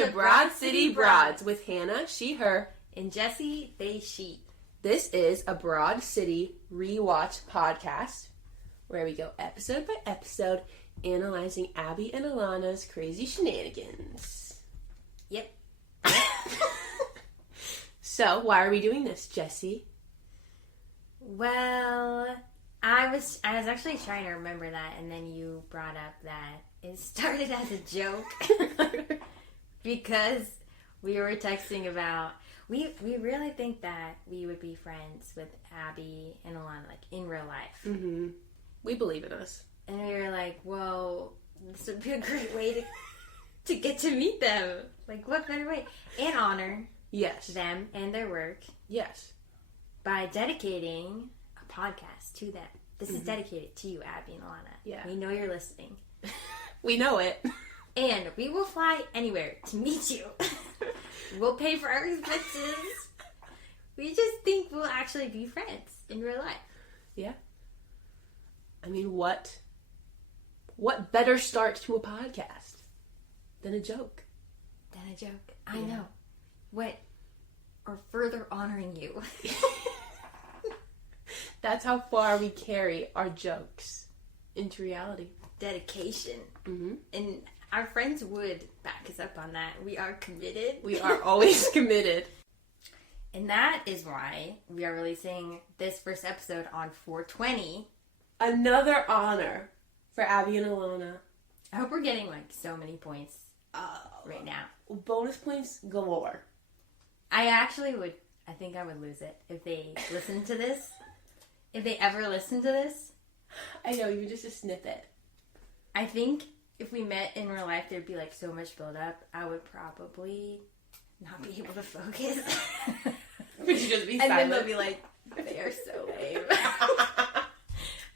to Broad City Broads with Hannah, she, her, and Jessie, they, she. This is a Broad City rewatch podcast where we go episode by episode analyzing Abby and Alana's crazy shenanigans. Yep. So, why are we doing this, Jessie? Well, I was actually trying to remember that, and then you brought up that it started as a joke because we were texting about we really think that we would be friends with Abby and Alana, like in real life. Mm-hmm. We believe in us, and we were like, "Well, this would be a great way to get to meet them. Like, what better way? And honor them and their work. Yes, by dedicating a podcast to them. This is dedicated to you, Abby and Alana. Yeah. We know you're listening. We know it. And we will fly anywhere to meet you. We'll pay for our expenses. We just think we'll actually be friends in real life. Yeah. I mean, what better start to a podcast than a joke? I know. What? Or further honoring you. That's how far we carry our jokes into reality. Dedication. Mm-hmm. And our friends would back us up on that. We are committed. We are always committed. And that is why we are releasing this first episode on 420. Another honor for Abby and Alana. I hope we're getting like so many points right now. Bonus points galore. I think I would lose it if they listened to this. If they ever listen to this. I know, even just a snippet. I think if we met in real life, there'd be like so much build up. I would probably not be able to focus. Would you just be silent? And then they'll be like, they are so lame.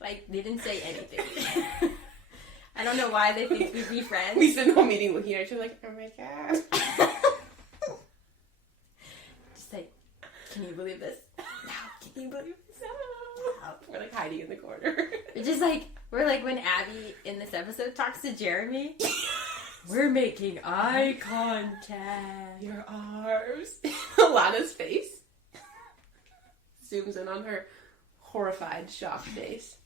Like, they didn't say anything. I don't know why they think we'd be friends. We spend the whole meeting looking at each other like, oh my god. Just like, can you believe this? No, can you believe this? No. We're like hiding in the corner. It's just like, we're like when Abby in this episode talks to Jeremy. We're making eye contact. Your arms. Alana's face zooms in on her horrified, shocked face.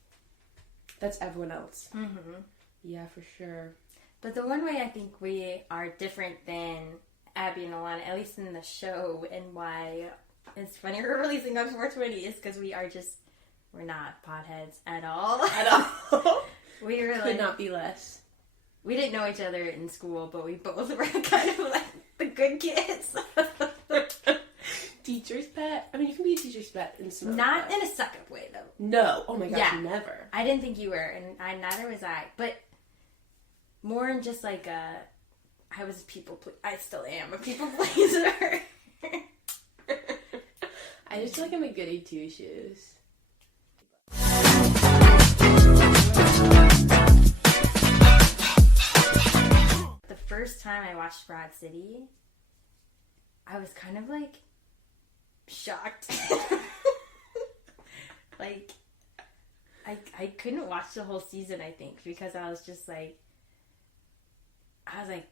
That's everyone else. Mm-hmm. Yeah, for sure. But the one way I think we are different than Abby and Alana, at least in the show, and why it's funny we're releasing on 420 is because we're not potheads at all. At all. We were Could not be less. We didn't know each other in school, but we both were kind of like the good kids. Teacher's pet? I mean, you can be a teacher's pet in some Not in a suck-up way, though. No. Oh my gosh, never. I didn't think you were, and neither was I. But more in just like I was a I still am a people pleaser. I just feel like I'm a goody two-shoes. The first time I watched Broad City, I was kind of like shocked. Like, I couldn't watch the whole season, I think, because I was like,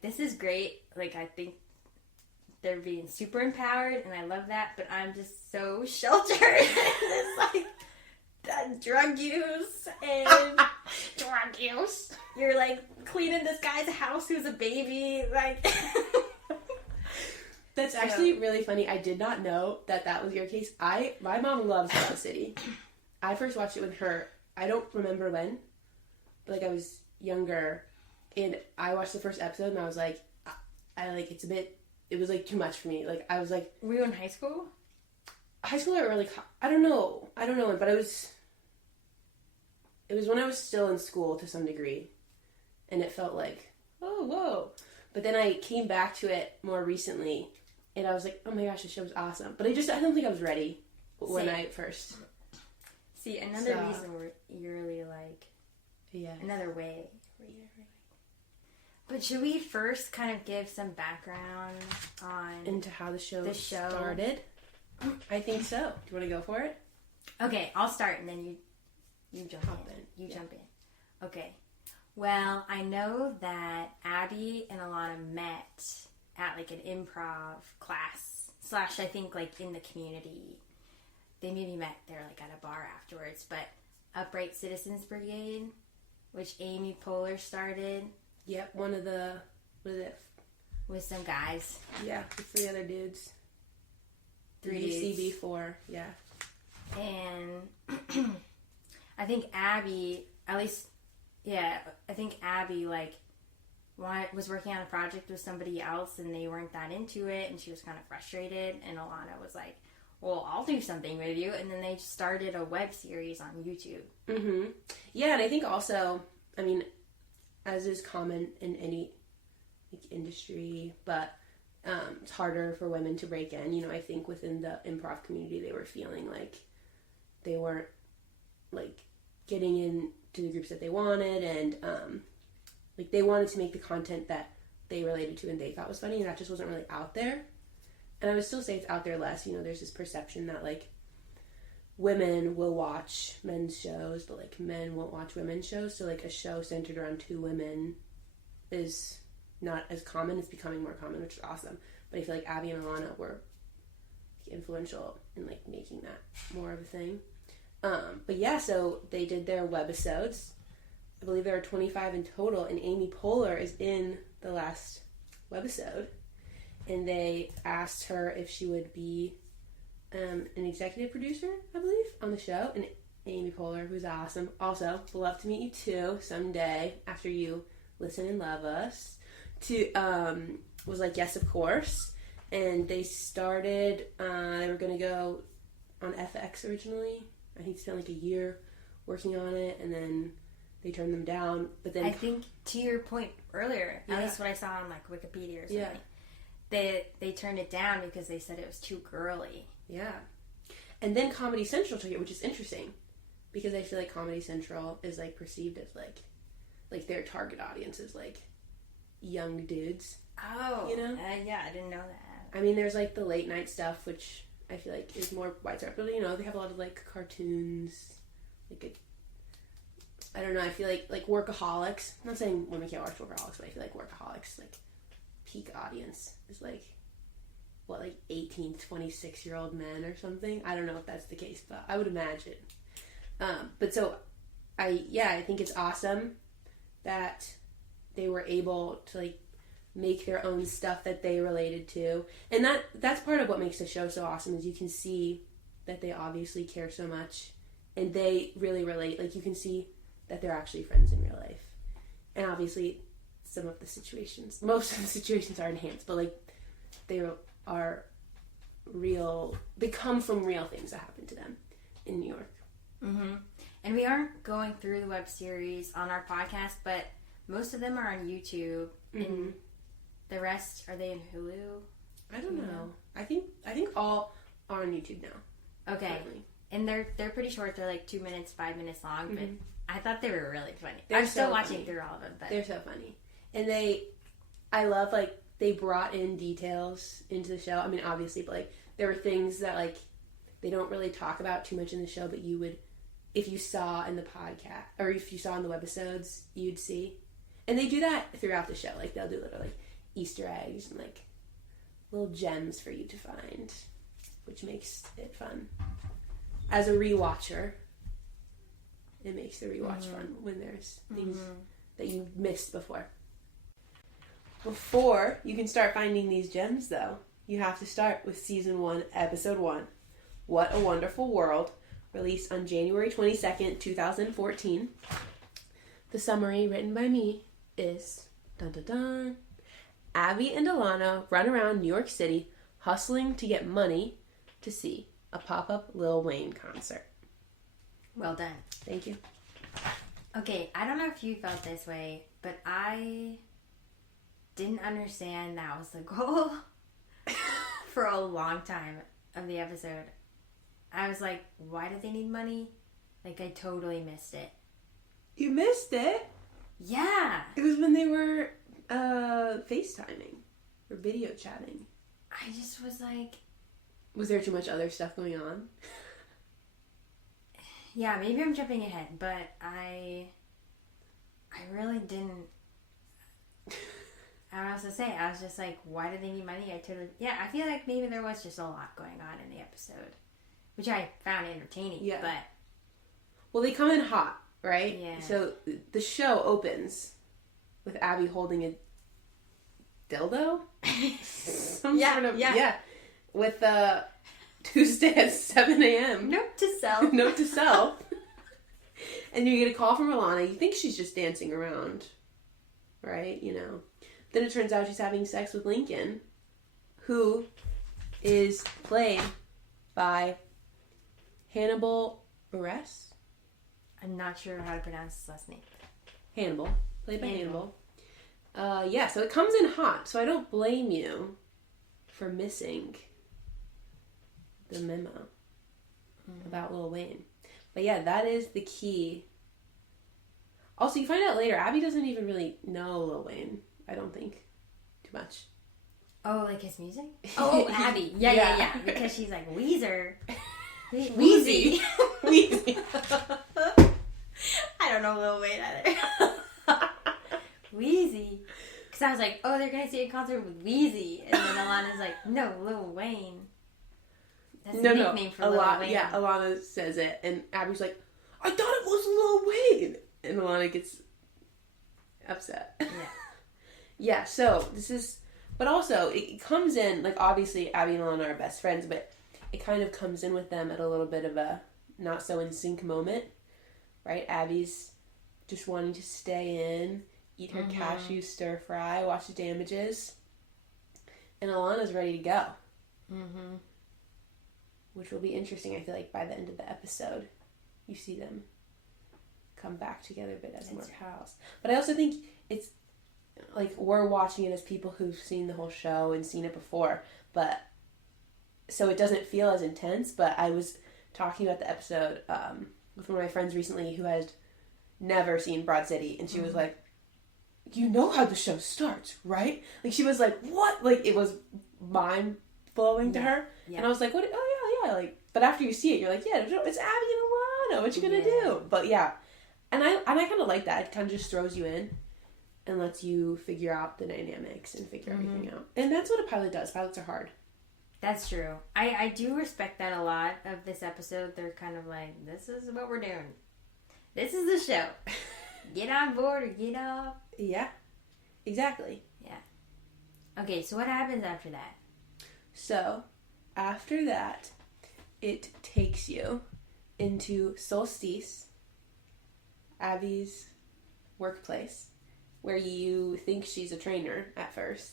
this is great. Like, I think they're being super empowered, and I love that, but I'm just so sheltered. It's like that drug use and drug use. You're like cleaning this guy's house who's a baby, like. That's actually really funny. I did not know that was your case. My mom loves Broad City. I first watched it with her. I don't remember when, but like I was younger, and I watched the first episode, and I was like, it was like too much for me. Like I was like, were you in high school? High school or like I don't know, but it was when I was still in school to some degree, and it felt like, oh whoa. But then I came back to it more recently, and I was like, oh my gosh, this show was awesome. But I don't think I was ready when I first. See, another reason you're really like, another way. But should we first kind of give some background into how the show started? I think so. Do you want to go for it? Okay, I'll start, and then you jump in. You jump in. Okay. Well, I know that Abby and Alana met at like an improv class / I think like in the community. They maybe met there like at a bar afterwards, but Upright Citizens Brigade, which Amy Poehler started. Yep, one of the, what is it? With some guys. Yeah, with 3 other dudes. 3 dudes. CB4, yeah. And I think Abby, at least, yeah, I think Abby, like, was working on a project with somebody else and they weren't that into it and she was kind of frustrated, and Alana was like, well, I'll do something with you, and then they started a web series on YouTube. Mm-hmm. Yeah, and I think also, I mean, as is common in any like industry, but it's harder for women to break in. You know, I think within the improv community, they were feeling like they weren't like getting into the groups that they wanted, and like they wanted to make the content that they related to and they thought was funny, and that just wasn't really out there. And I would still say it's out there less. You know, there's this perception that like women will watch men's shows, but like men won't watch women's shows. So like a show centered around 2 women is not as common. It's becoming more common, which is awesome. But I feel like Abby and Alana were influential in like making that more of a thing. But yeah, so they did their webisodes. I believe there are 25 in total, and Amy Poehler is in the last webisode. And they asked her if she would be an executive producer, I believe, on the show. And Amy Poehler, who's awesome, also would love to meet you too someday after you listen and love us. Was like, yes, of course. And they started. They were gonna go on FX originally. I think spent like a year working on it, and then they turned them down. But then I think to your point earlier, at least what I saw on like Wikipedia or something. Yeah. They turned it down because they said it was too girly. Yeah. And then Comedy Central took it, which is interesting. Because I feel like Comedy Central is like perceived as like their target audience is like young dudes. Oh. You know? Yeah, I didn't know that. I mean, there's like the late night stuff, which I feel like is more widespread. But you know, they have a lot of like cartoons. I don't know, I feel like Workaholics. I'm not saying women can't watch Workaholics, but I feel like Workaholics, like peak audience is like 18 to 26-year-old men or something. I don't know if that's the case, but I would imagine. But so I think it's awesome that they were able to like make their own stuff that they related to, and that's part of what makes the show so awesome is you can see that they obviously care so much and they really relate. Like you can see that they're actually friends in real life, and obviously most of the situations are enhanced, but like they are real. They come from real things that happened to them in New York. Mm-hmm. And we aren't going through the web series on our podcast, but most of them are on YouTube. Mm-hmm. And the rest, are they in Hulu? I don't know. I think all are on YouTube now. Okay. Currently. And they're pretty short. They're like 2 minutes, 5 minutes long, but I thought they were really funny. I'm still watching through all of them, but they're so funny. And I love like they brought in details into the show. I mean, obviously, but like there were things that like they don't really talk about too much in the show, but you would, if you saw in the podcast or if you saw in the webisodes, you'd see. And they do that throughout the show. Like they'll do little like Easter eggs and like little gems for you to find, which makes it fun. As a rewatcher, it makes the rewatch fun when there's things that you missed before. Before you can start finding these gems, though, you have to start with Season 1, Episode 1, What a Wonderful World, released on January 22nd, 2014. The summary, written by me, is, dun dun dun, Abby and Alana run around New York City hustling to get money to see a pop-up Lil Wayne concert. Well done. Thank you. Okay, I don't know if you felt this way, but I didn't understand that was the goal for a long time of the episode. I was like, why do they need money? Like, I totally missed it. You missed it? Yeah. It was when they were FaceTiming or video chatting. I just was like... Was there too much other stuff going on? Yeah, maybe I'm jumping ahead, but I really didn't... I was to say, I was just like, why do they need money? I feel like maybe there was just a lot going on in the episode, which I found entertaining. Yeah. But well, they come in hot, right? Yeah. So the show opens with Abby holding a dildo. Yeah. With Tuesday at 7 a.m. Note to self. Note to self. And you get a call from Alana. You think she's just dancing around, right? You know. Then it turns out she's having sex with Lincoln, who is played by Hannibal Buress. I'm not sure how to pronounce his last name. Hannibal. Played by Hannibal. Yeah, so it comes in hot. So I don't blame you for missing the memo about Lil Wayne. But yeah, that is the key. Also, you find out later, Abby doesn't even really know Lil Wayne. I don't think too much. Oh, like his music? Oh, Abby. Yeah. Because she's like, Weezer. Wheezy. Wheezy. I don't know Lil Wayne either. Wheezy. Because I was like, oh, they're going to see a concert with Wheezy. And then Alana's like, no, Lil Wayne. That's the nickname for Lil Wayne. Yeah, Alana says it. And Abby's like, I thought it was Lil Wayne. And Alana gets upset. Yeah. Yeah, so this is... But also, it comes in... Like, obviously, Abby and Alana are best friends, but it kind of comes in with them at a little bit of a not-so-in-sync moment. Right? Abby's just wanting to stay in, eat her cashew stir-fry, watch the Damages. And Alana's ready to go. Mm-hmm. Which will be interesting, I feel like, by the end of the episode. You see them come back together a bit as more pals. But I also think it's... Like, we're watching it as people who've seen the whole show and seen it before, but so it doesn't feel as intense. But I was talking about the episode with one of my friends recently who had never seen Broad City, and she was like, you know how the show starts, right? Like, she was like, what? Like, it was mind-blowing to her. Yeah. And I was like, what? Oh, yeah. Like, but after you see it, you're like, yeah, it's Abby and Alana. What you gonna do? But yeah. And I kind of like that. It kind of just throws you in and lets you figure out the dynamics and figure everything out. And that's what a pilot does. Pilots are hard. That's true. I do respect that a lot of this episode. They're kind of like, this is what we're doing. This is the show. Get on board or get off. Yeah. Exactly. Yeah. Okay, so what happens after that? So, after that, it takes you into Solstice, Abby's workplace, where you think she's a trainer at first,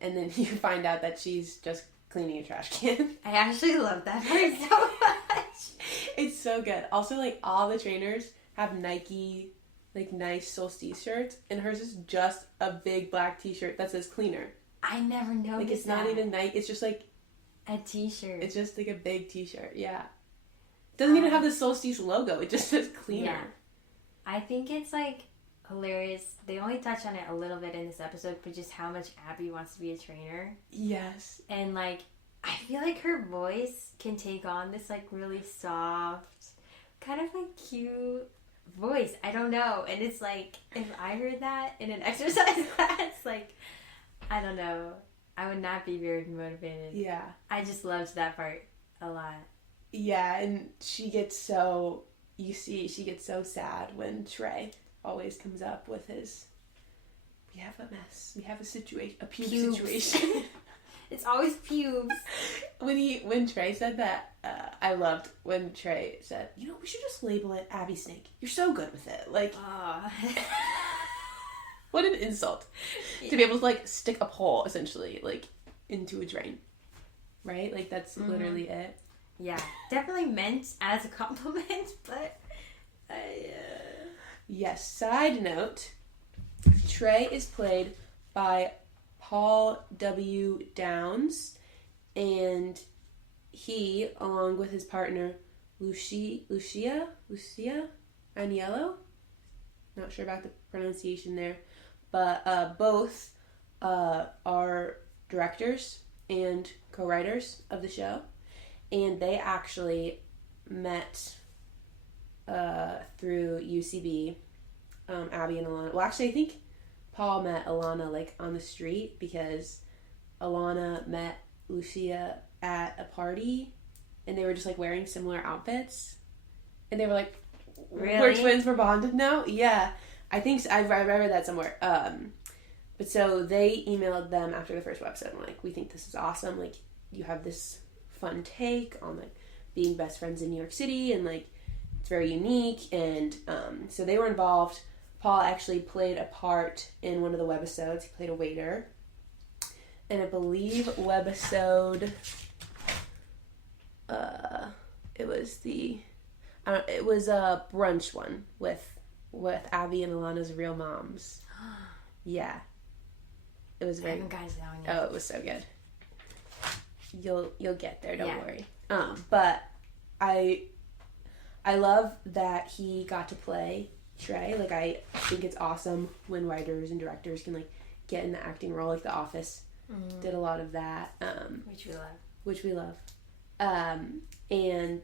and then you find out that she's just cleaning a trash can. I actually love that part so much. It's so good. Also, like, all the trainers have Nike, like, nice Solstice shirts, and hers is just a big black t-shirt that says cleaner. I never noticed Like, it's not even Nike, it's just, like... a t-shirt. It's just, like, a big t-shirt, yeah. It doesn't even have the Solstice logo, it just says cleaner. Yeah. I think it's, like, hilarious. They only touch on it a little bit in this episode, but just how much Abby wants to be a trainer. Yes. And, like, I feel like her voice can take on this, like, really soft, kind of, like, cute voice. I don't know. And it's, like, if I heard that in an exercise class, like, I don't know. I would not be very motivated. Yeah. I just loved that part a lot. Yeah, and she gets so... You see, she gets so sad when Trey always comes up with his, we have a mess. We have a situation, a pube situation. It's always pubes. When Trey said that, I loved when Trey said, you know, we should just label it Abby Snake. You're so good with it. Like, what an insult. Yeah. To be able to, like, stick a pole, essentially, like, into a drain. Right? Like, that's literally it. Yeah. Definitely meant as a compliment, but... Yes, side note, Trey is played by Paul W. Downs, and he, along with his partner, Lucia Aniello, not sure about the pronunciation there, but both are directors and co-writers of the show, and they actually met through UCB, Abby and Alana. Well, actually, I think Paul met Alana, like, on the street because Alana met Lucia at a party, and they were just, like, wearing similar outfits. And they were like, Really? we're twins, we're bonded now? Yeah. I think so. I read that somewhere. But so they emailed them after the first episode and were like, we think this is awesome. Like, you have this fun take on, like, being best friends in New York City, and, like, it's very unique. And so they were involved. Paul actually played a part in one of the webisodes. He played a waiter. And I believe webisode, it was a brunch one with Abby and Alana's real moms. Yeah. It was I very... haven't guys down yet. Oh, it was so good. You'll get there, don't worry. But I love that he got to play Trey. Like, I think it's awesome when writers and directors can, like, get in the acting role. Like, The Office did a lot of that. Which we love. And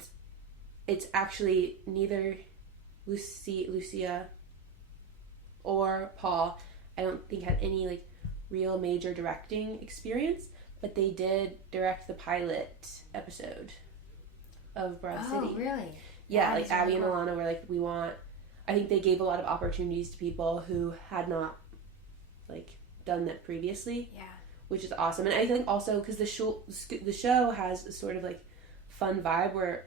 it's actually neither Lucia or Paul, I don't think, had any, like, real major directing experience, but they did direct the pilot episode of Broad City. Oh, really? Yeah, like, Abby and Alana were like, I think they gave a lot of opportunities to people who had not, like, done that previously. Yeah. Which is awesome. And I think also because the show has a sort of, like, fun vibe where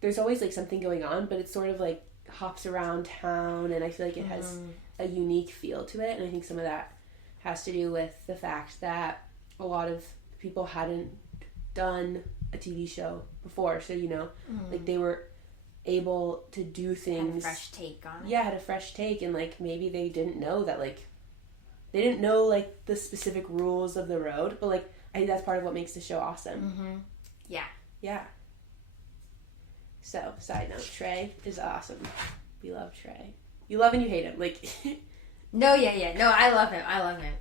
there's always, like, something going on, but it's sort of, like, hops around town, and I feel like it has a unique feel to it. And I think some of that has to do with the fact that a lot of people hadn't done a TV show before. So, you know, like, they were able to do things. Had a fresh take on it. Yeah, had a fresh take, and, like, maybe they didn't know that, like, they didn't know, like, the specific rules of the road, but, like, I think that's part of what makes the show awesome. Yeah. Yeah. So, side note, Trey is awesome. We love Trey. You love and you hate him. Like... No, No, I love him.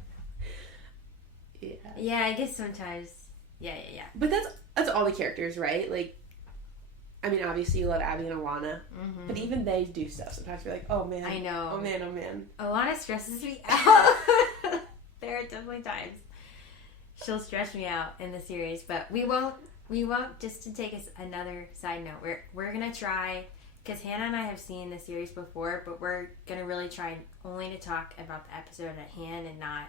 Yeah. Yeah, I guess sometimes... Yeah. But that's all the characters, right? Like, I mean, obviously you love Abby and Alana, but even they do stuff. Sometimes you're like, oh man. I know. Oh man. Alana stresses me out. There are definitely times she'll stress me out in the series, but we won't, just to take us another side note, we're gonna try, because Hannah and I have seen the series before, but we're gonna really try only to talk about the episode at hand and not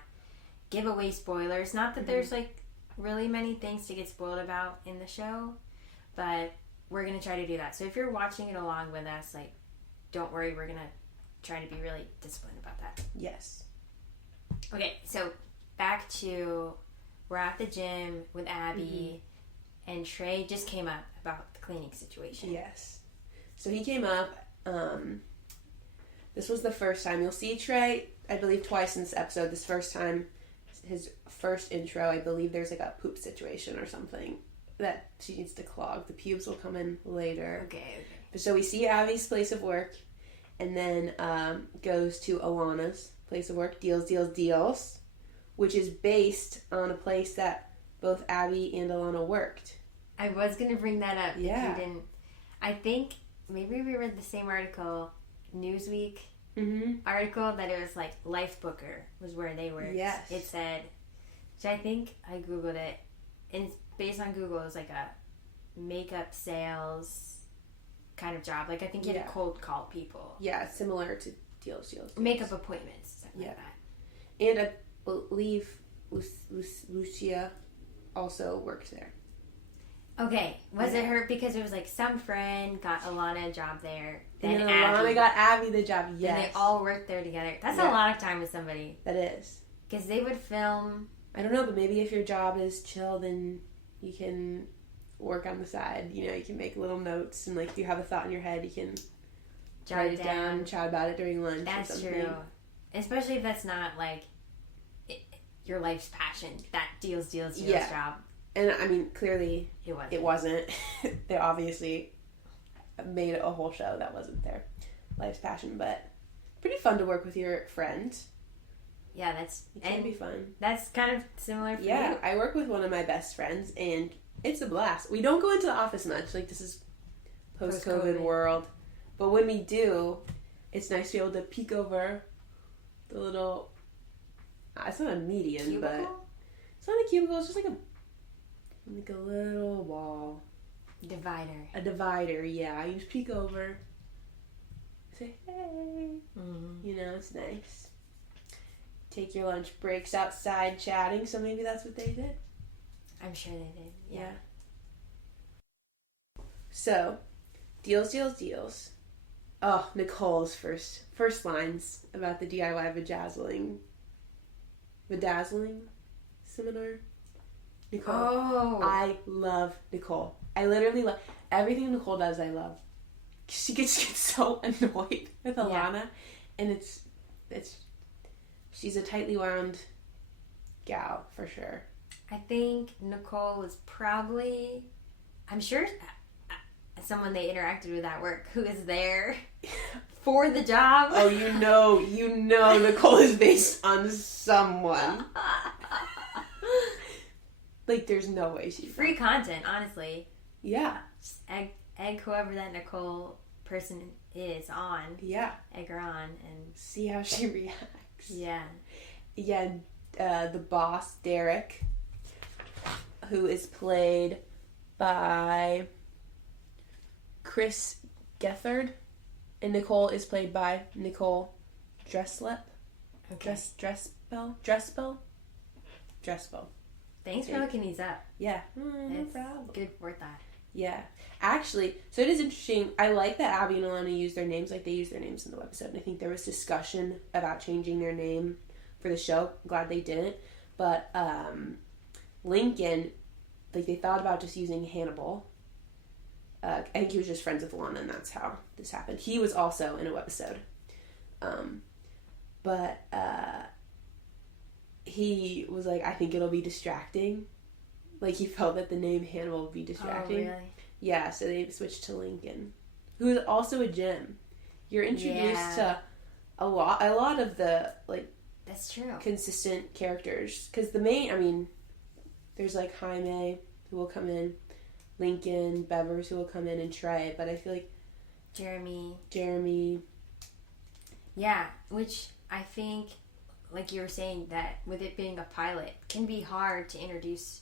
give away spoilers. Not that there's, like, really many things to get spoiled about in the show, but we're gonna try to do that. So if you're watching it along with us, like, don't worry, we're gonna try to be really disciplined about that. Yes. Okay, so back to, we're at the gym with Abby, and Trey just came up about the cleaning situation. Yes. So he came up, this was the first time. You'll see Trey, I believe, twice in this episode. This first time, his first intro, I believe there's, like, a poop situation or something that she needs to clog. The pubes will come in later. Okay. But so we see Abby's place of work, and then goes to Alana's place of work, Deals, which is based on a place that both Abby and Alana worked. I was going to bring that up. Yeah. If you didn't. I think maybe we read the same article, Newsweek article, that it was, like, Life Booker was where they worked. Yes. It said, which I think I Googled it, and it's based on Google. It was like a makeup sales kind of job. Like, I think you had to cold call people. Yeah, similar to Deals. Makeup appointments, stuff like that. And I believe Lucia also worked there. Okay, was it her, because it was like some friend got Alana a job there, then then Alana got Abby the job, yes. and they all worked there together. That's a lot of time with somebody. That is. Because they would film... I don't know, but maybe if your job is chill, then you can work on the side. You know, you can make little notes, and, like, if you have a thought in your head, you can write it down, chat about it during lunch or something. That's true. Especially if that's not, like, your life's passion. That deals job. And, I mean, clearly It wasn't. They obviously made a whole show that wasn't their life's passion, but pretty fun to work with your friend. Yeah, It can be fun. That's kind of similar for you. I work with one of my best friends, and it's a blast. We don't go into the office much. Like, this is post-COVID world. But when we do, it's nice to be able to peek over the little it's not a median, but Cubicle? it's not a cubicle. It's just like a little wall. Divider. A divider, yeah. You just peek over, say hey. You know, it's nice. Take your lunch breaks outside chatting, so maybe that's what they did. I'm sure they did. Yeah. So, deals. Oh, Nicole's first lines about the DIY bedazzling seminar. Nicole. Oh. I love Nicole. I literally love everything Nicole does. I love. She gets so annoyed with Alana, and it's she's a tightly wound gal for sure. I think Nicole was probably, I'm sure, someone they interacted with at work who is there for the job. Oh, you know, Nicole is based on someone. Like, there's no way she's free content, honestly. Yeah. Just egg whoever that Nicole person is on. Yeah. Egg her on and see how she reacts. Yeah. Yeah. The boss, Derek, who is played by Chris Gethard, and Nicole is played by Nicole Dreslep. Okay. Dressbell. Thanks for looking these up. Yeah. No problem. Good for that. Yeah. Actually, so it is interesting. I like that Abby and Alana use their names like they use their names in the webisode. And I think there was discussion about changing their name for the show. I'm glad they didn't. But Lincoln, like they thought about just using Hannibal. I think he was just friends with Alana, and that's how this happened. He was also in a webisode. But he was like, I think it'll be distracting. Like, he felt that the name Hannibal would be distracting. Oh, really? Yeah, so they switched to Lincoln, who is also a gem. You're introduced to a lot of the, like, that's true, consistent characters. Because there's, like, Jaime, who will come in, Lincoln, Bevers, who will come in, and Trey, but I feel like Jeremy. Yeah, which I think, like you were saying, that with it being a pilot, can be hard to introduce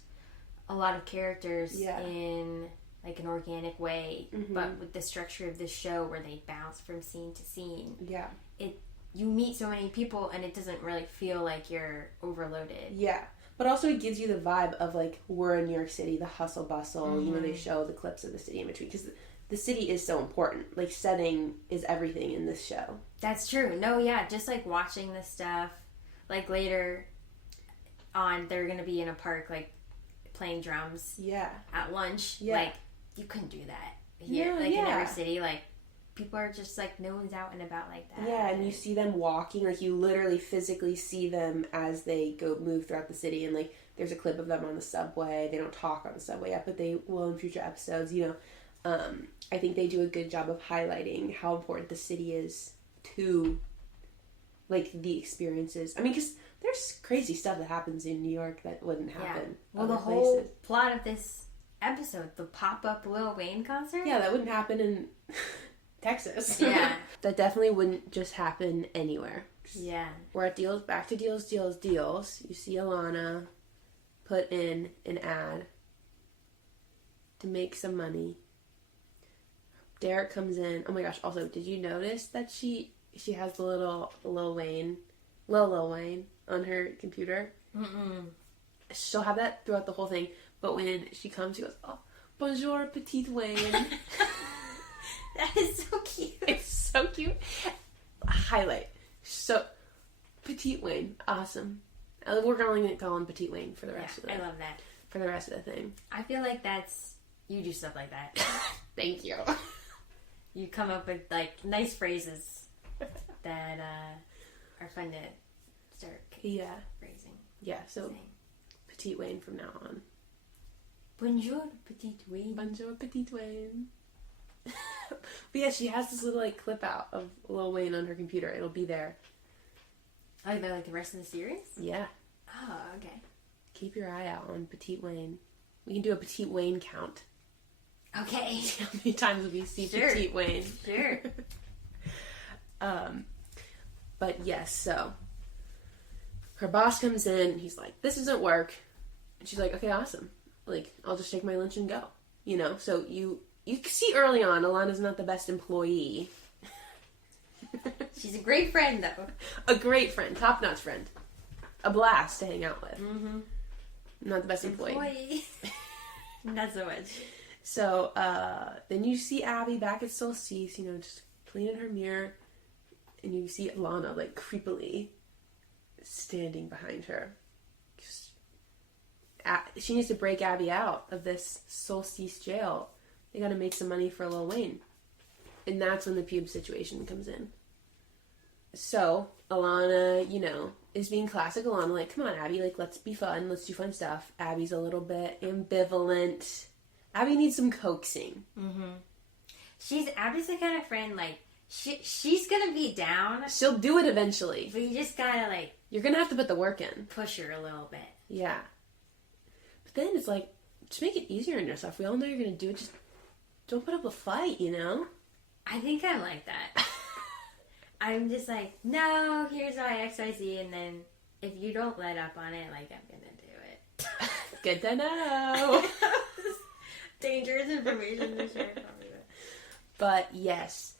a lot of characters in like an organic way. But with the structure of this show where they bounce from scene to scene, you meet so many people and it doesn't really feel like you're overloaded. Yeah, but also it gives you the vibe of like, we're in New York City, the hustle bustle. You know, they show the clips of the city in between because the city is so important. Like, setting is everything in this show. That's true. No, yeah, just like watching this stuff. Like later on, they're gonna be in a park, like playing drums. Yeah. At lunch. Yeah. Like, you couldn't do that here. In every city, like people are just like, no one's out and about like that. Yeah, and you see them walking, like you literally physically see them as they move throughout the city, and like there's a clip of them on the subway. They don't talk on the subway yet, but they will in future episodes. You know, I think they do a good job of highlighting how important the city is to, like, the experiences. I mean, because there's crazy stuff that happens in New York that wouldn't happen. Well, the whole plot of this episode, the pop-up Lil Wayne concert? Yeah, that wouldn't happen in Texas. Yeah. That definitely wouldn't just happen anywhere. Yeah. We're at back to deals. You see Alana put in an ad to make some money. Derek comes in. Oh my gosh, also, did you notice that she has the little Lil Wayne on her computer? She'll have that throughout the whole thing, but when she comes, she goes, oh, bonjour, petite Wayne. That is so cute. It's so cute. Highlight. So, petite Wayne. Awesome. We're only going to call him petite Wayne for the rest of the... I love that. For the rest of the thing. I feel like you do stuff like that. Thank you. You come up with, like, nice phrases that are fun to start phrasing. Yeah, so petite Wayne from now on. Bonjour, petite Wayne. Bonjour, petite Wayne. But yeah, she has this little, like, clip out of Lil Wayne on her computer. It'll be there. Oh, like the rest of the series? Yeah. Oh, okay. Keep your eye out on petite Wayne. We can do a petite Wayne count. Okay. How many times we see petite Wayne? Sure. But yes, so her boss comes in, and he's like, this doesn't work. And she's like, okay, awesome. Like, I'll just take my lunch and go. You know, so you see early on, Alana's not the best employee. She's a great friend, though. A great friend. Top-notch friend. A blast to hang out with. Mm-hmm. Not the best employee. Not so much. So, then you see Abby back at Solstice, you know, just cleaning her mirror. And you see Alana, like, creepily standing behind her. Just, she needs to break Abby out of this Solstice jail. They gotta make some money for Lil Wayne. And that's when the pube situation comes in. So, Alana, you know, is being classic Alana, like, come on, Abby, like, let's be fun, let's do fun stuff. Abby's a little bit ambivalent. Abby needs some coaxing. Mm-hmm. Abby's the kind of friend, like, she's gonna be down. She'll do it eventually. But you just gotta, like... You're gonna have to put the work in. Push her a little bit. Yeah. But then it's like, just make it easier on yourself. We all know you're gonna do it, just don't put up a fight, you know? I think I'm like that. I'm just like, no, here's why X, Y, Z, and then if you don't let up on it, like, I'm gonna do it. Good to know. Dangerous information to share. But yes,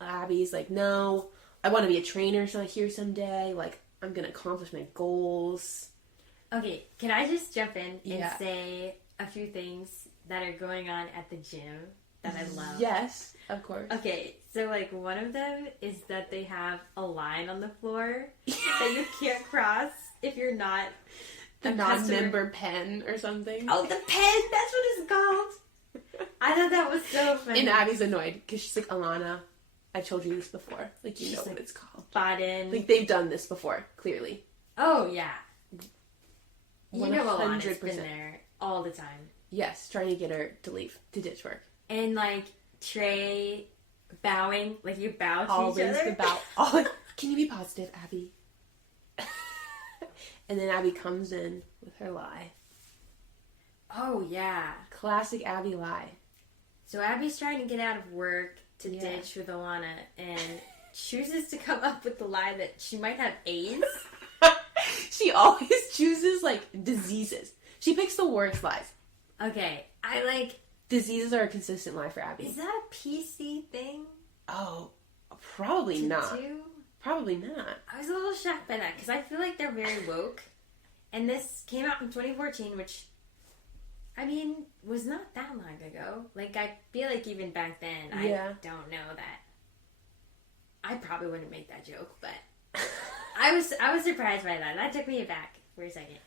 Abby's like, no, I want to be a trainer here someday. Like, I'm gonna accomplish my goals. Okay, can I just jump in and say a few things that are going on at the gym that I love? Yes, of course. Okay, so, like, one of them is that they have a line on the floor that you can't cross if you're not the non-member pen or something. Oh, the pen! That's what it's called! I thought that was so funny. And Abby's annoyed because she's like, Alana, I've told you this before. Like, you know what it's called. Bought in. Like, they've done this before, clearly. Oh, yeah. You 100%. know Alana's been there all the time. Yes, trying to get her to leave, to ditch work. And, like, Trey bowing, like, you bow to Always each other. the bow. Can you be positive, Abby? And then Abby comes in with her lie. Oh, yeah. Classic Abby lie. So Abby's trying to get out of work to ditch with Alana and chooses to come up with the lie that she might have AIDS. She always chooses, like, diseases. She picks the worst lies. Okay, Diseases are a consistent lie for Abby. Is that a PC thing? Oh, probably not. Do? Probably not. I was a little shocked by that because I feel like they're very woke. And this came out in 2014, which, I mean, was not that long ago. Like, I feel like even back then, I don't know that. I probably wouldn't make that joke, but I was surprised by that. That took me aback for a second.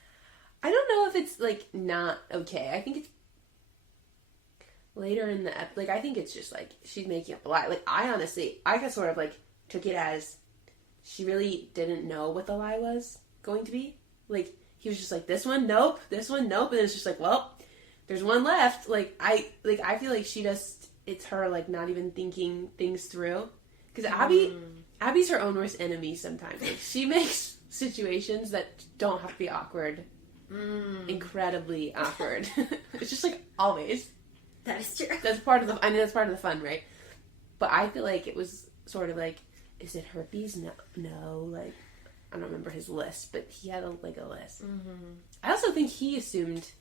I don't know if it's, like, not okay. I think it's later in the like, I think it's just, like, she's making up a lie. Like, I got sort of, like, took it as she really didn't know what the lie was going to be. Like, he was just like, this one, nope, and then it's just like, well, there's one left. Like, I feel like it's her, like, not even thinking things through. Because Abby's her own worst enemy sometimes. Like, she makes situations that don't have to be awkward incredibly awkward. It's just, like, always. That is true. That's part of the fun, right? But I feel like it was sort of like, is it herpes? No, like, I don't remember his list, but he had a list. Mm-hmm. I also think he assumed.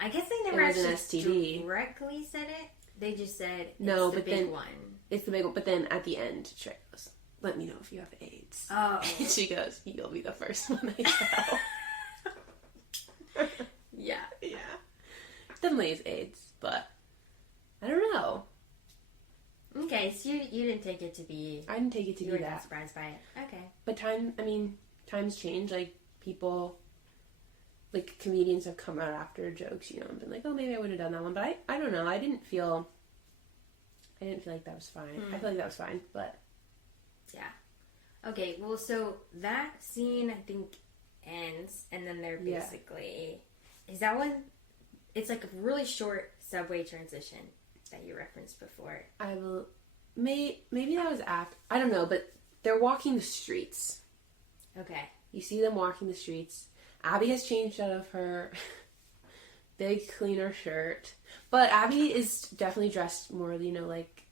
I guess they never actually directly said it. They just said it's the big one. It's the big one, but then at the end, Trey goes, "Let me know if you have AIDS." Oh, and she goes, "You'll be the first one I tell." Yeah. Definitely is AIDS, but I don't know. Okay, so you didn't take it to be... I didn't take it to be that. You were not surprised by it. Okay. But times change. Like, people, like, comedians have come out after jokes, you know, and been like, oh, maybe I would have done that one. But I don't know. I didn't feel like that was fine. I feel like that was fine, but... Yeah. Okay, well, so that scene, I think, ends, and then they're basically... Is that one... It's like a really short subway transition that you referenced before. Maybe that was after. I don't know, but they're walking the streets. Okay. You see them walking the streets. Abby has changed out of her big cleaner shirt, but Abby is definitely dressed more, you know, like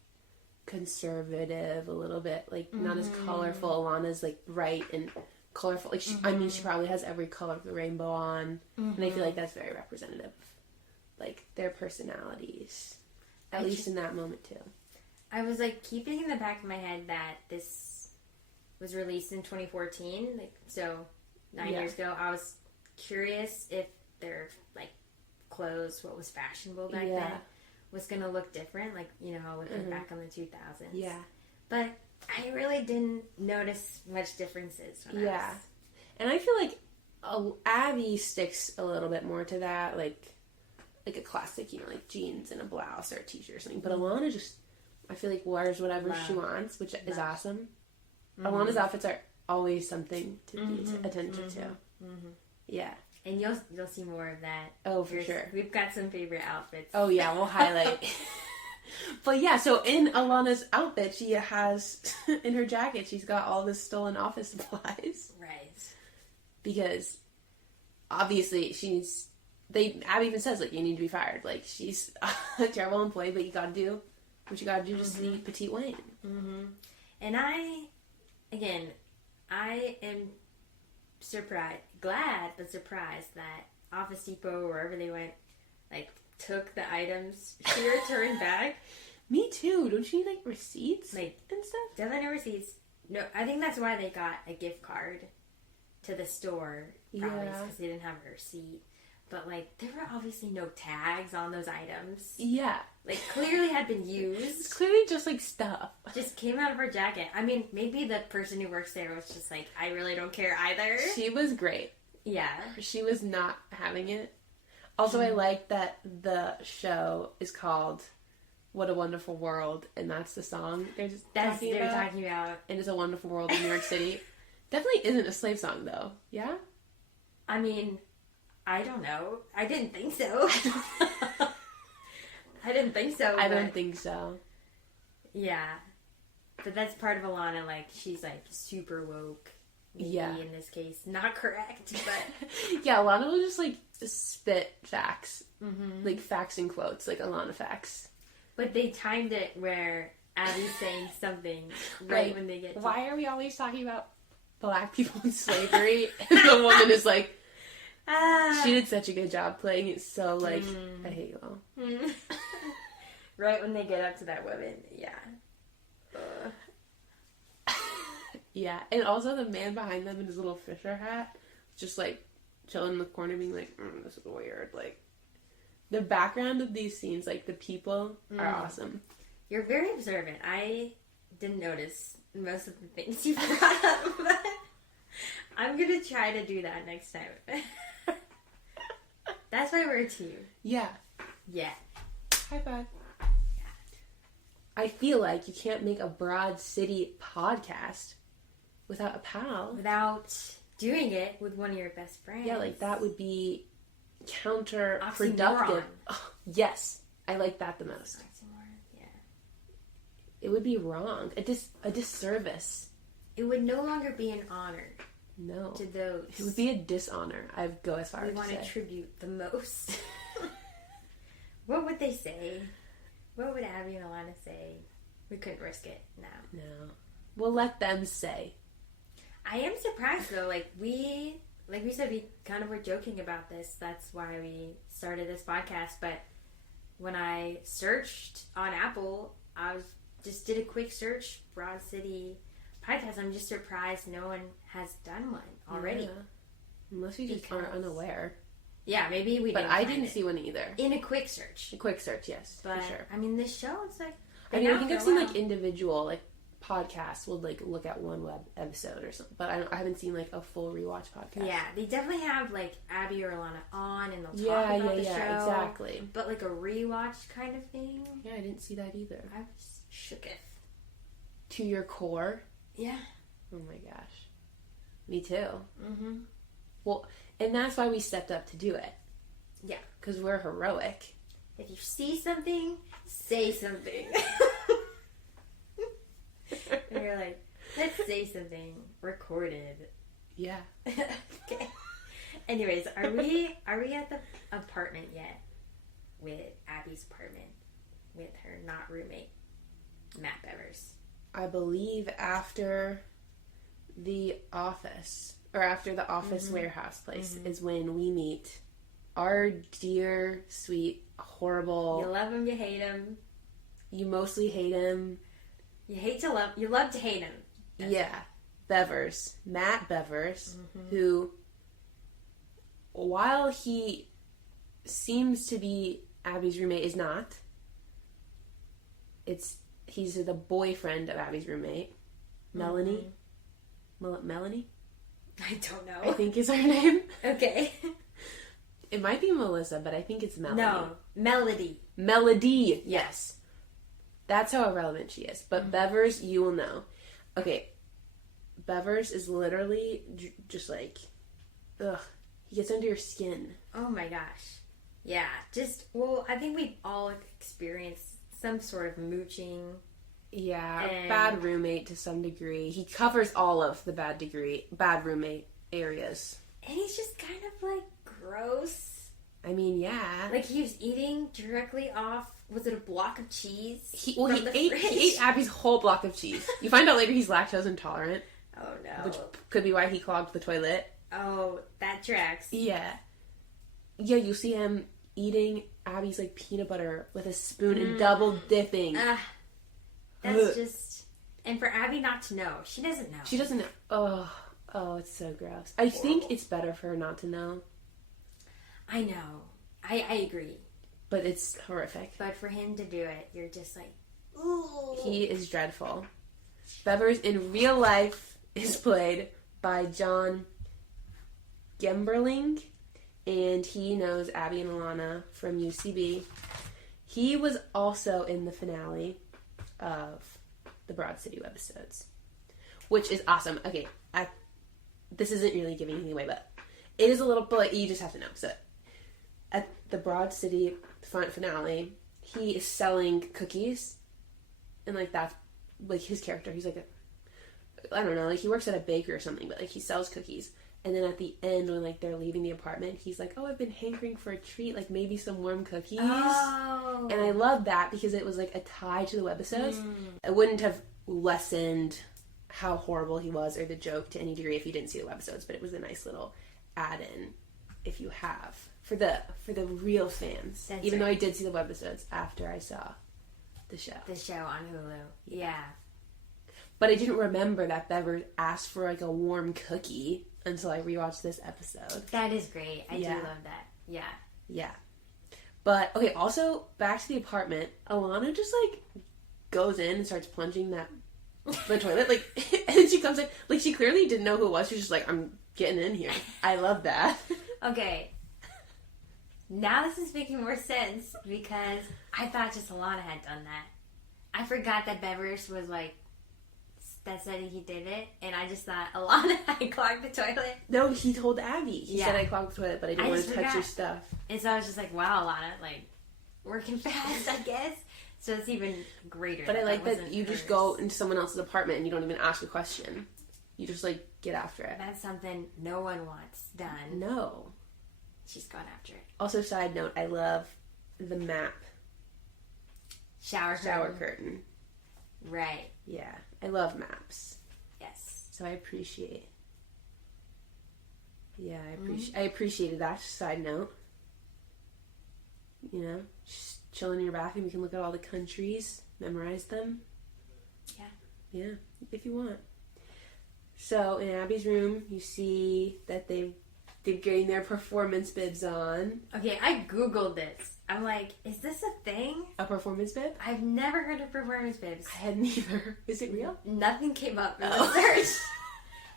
conservative a little bit, like not as colorful. Alana's like bright and colorful. Like, I mean, she probably has every color of the rainbow on. And I feel like that's very representative of, like, their personalities. At least in that moment, too. I was, like, keeping in the back of my head that this was released in 2014. Like, so, 9 years ago. I was curious if their, like, clothes, what was fashionable back then, was going to look different. Like, you know, looking back on the 2000s. Yeah. But I really didn't notice much differences when I was... And I feel like Abby sticks a little bit more to that, like a classic, you know, like jeans and a blouse or a t-shirt or something. But Alana just, I feel like, wears whatever she wants, which is awesome. Alana's outfits are always something to be attentive to. Yeah. And you'll see more of that. Oh, for sure. We've got some favorite outfits. Oh, yeah, we'll highlight. But yeah, so in Alana's outfit, she has, in her jacket, she's got all this stolen office supplies. Right. Because, obviously, Abby even says, like, you need to be fired. Like, she's a terrible employee, but you gotta do what you gotta do to see Petite Wayne. And I am glad, but surprised that Office Depot, wherever they went, like, took the items she returned back. Me too. Don't you need, like, receipts like and stuff? Definitely no receipts. No, I think that's why they got a gift card to the store, probably, because they didn't have a receipt. But, like, there were obviously no tags on those items. Yeah. Like, clearly had been used. It's clearly just, like, stuff. Just came out of her jacket. I mean, maybe the person who works there was just like, I really don't care either. She was great. Yeah. She was not having it. Also, I like that the show is called What a Wonderful World, and that's the song they're talking about. And it's a wonderful world in New York City. Definitely isn't a slave song, though. Yeah? I mean, I don't know. I didn't think so. I didn't think so. I don't think so. Yeah. But that's part of Alana, like, she's, like, super woke. Maybe in this case. Not correct, but... Yeah, Alana will just, like, spit facts. Like, facts in quotes, like Alana facts. But they timed it where Abby's saying something right when they get to... Why are we always talking about black people in slavery? And the woman is like... She did such a good job playing it so, like, I hate you all. Right when they get up to that woman, yeah. Yeah, and also the man behind them in his little Fisher hat, just, like, chilling in the corner being like, this is weird. Like, the background of these scenes, like, the people are awesome. You're very observant. I didn't notice most of the things you brought up, but I'm going to try to do that next time. That's my word to you. Yeah. Yeah. High five. Yeah. I feel like you can't make a Broad City podcast without a pal. Without doing it with one of your best friends. Yeah, like, that would be counterproductive. Oh, yes. I like that the most. Oxymoron, yeah. It would be wrong. A disservice. It would no longer be an honor. No. To those. It would be a dishonor. I'd go as far as to say. We want to tribute the most. What would they say? What would Abby and Alana say? We couldn't risk it. No. We'll let them say. I am surprised though. Like we said, we kind of were joking about this. That's why we started this podcast. But when I searched on Apple, I just did a quick search, Broad City podcast. I'm just surprised no one has done one already. Yeah. Unless we just are unaware. Yeah, maybe we didn't. But I didn't see one either. In a quick search. A quick search, yes. But, for sure. I mean, this show, it's like... I mean, I think I've seen, like, individual, like, podcasts will, like, look at one web episode or something. But I haven't seen, like, a full rewatch podcast. Yeah, they definitely have, like, Abby or Alana on and they'll talk about the show. Yeah, exactly. But, like, a rewatch kind of thing. Yeah, I didn't see that either. I was shooketh. To your core? Yeah. Oh my gosh. Me too. Mm-hmm. Well, and that's why we stepped up to do it. Yeah. Because we're heroic. If you see something, say something. And we're like, let's say something. Recorded. Yeah. Okay. Anyways, are we at the apartment yet? With Abby's apartment. With her not roommate, Matt Bevers. I believe after The Office. or after the office warehouse place, is when we meet our dear, sweet, horrible... You love him, you hate him. You mostly hate him. You hate to love... You love to hate him. Yeah. Bevers. Matt Bevers, who, while he seems to be Abby's roommate, is not. He's the boyfriend of Abby's roommate. Melanie? Melanie? I don't know. I think is her name. Okay. It might be Melissa, but I think it's Melanie. No. Melody. Melody, yes. That's how irrelevant she is. But Bevers, you will know. Okay. Bevers is literally just like, ugh. He gets under your skin. Oh my gosh. Yeah. I think we've all experienced some sort of mooching. Yeah, bad roommate to some degree. He covers all of the bad roommate areas. And he's just kind of like gross. I mean, yeah. Like he was eating directly off, was it a block of cheese? He ate Abby's whole block of cheese. You find out later he's lactose intolerant. Oh no. Which could be why he clogged the toilet. Oh, that tracks. Yeah. Yeah, you see him eating Abby's like peanut butter with a spoon and double dipping. That's just... And for Abby not to know. She doesn't know. She doesn't know. Oh, it's so gross. I think it's better for her not to know. I know. I agree. But it's horrific. But for him to do it, you're just like, ooh. He is dreadful. Bevers in real life is played by John Gemberling, and he knows Abby and Alana from UCB. He was also in the finale of the Broad City webisodes, which is awesome. Okay, this isn't really giving anything away, but it is a little, but you just have to know. So, at the Broad City finale, he is selling cookies, and like that's like his character. He's like I don't know, like he works at a bakery or something, but like he sells cookies. And then at the end, when like they're leaving the apartment, he's like, "Oh, I've been hankering for a treat, like maybe some warm cookies." Oh. And I love that because it was like a tie to the webisodes. It wouldn't have lessened how horrible he was or the joke to any degree if you didn't see the webisodes, but it was a nice little add-in if you have for the real fans. That's Even right. though I did see the webisodes after I saw the show. The show on Hulu. Yeah. But I didn't remember that Bever asked for like a warm cookie until I rewatched this episode. That is great. I do love that. Yeah. Yeah. But, okay, also, back to the apartment, Alana just, like, goes in and starts plunging the toilet, like, and then she comes in, like, she clearly didn't know who it was, she's just like, I'm getting in here. I love that. Okay. Now this is making more sense, because I thought just Alana had done that. I forgot that Bevers was, like, that said he did it, and I just thought Alana had clogged the toilet. No, he told Abby. He said I clogged the toilet, but I didn't want to touch your stuff. And so I was just like, wow, Alana, like, working fast, I guess. So it's even greater. But I like that you just go into someone else's apartment and you don't even ask a question. You just, like, get after it. That's something no one wants done. No. She's gone after it. Also, side note, I love the map. Shower curtain. Right. Yeah. I love maps. Yes. So I appreciate. Yeah, I appreciated that. Side note. You know, just chilling in your bathroom, you can look at all the countries, memorize them. Yeah. Yeah, if you want. So in Abby's room, you see that they're getting their performance bibs on. Okay, I googled this. I'm like, is this a thing? A performance bib? I've never heard of performance bibs. I hadn't either. Is it real? Nothing came up in the search.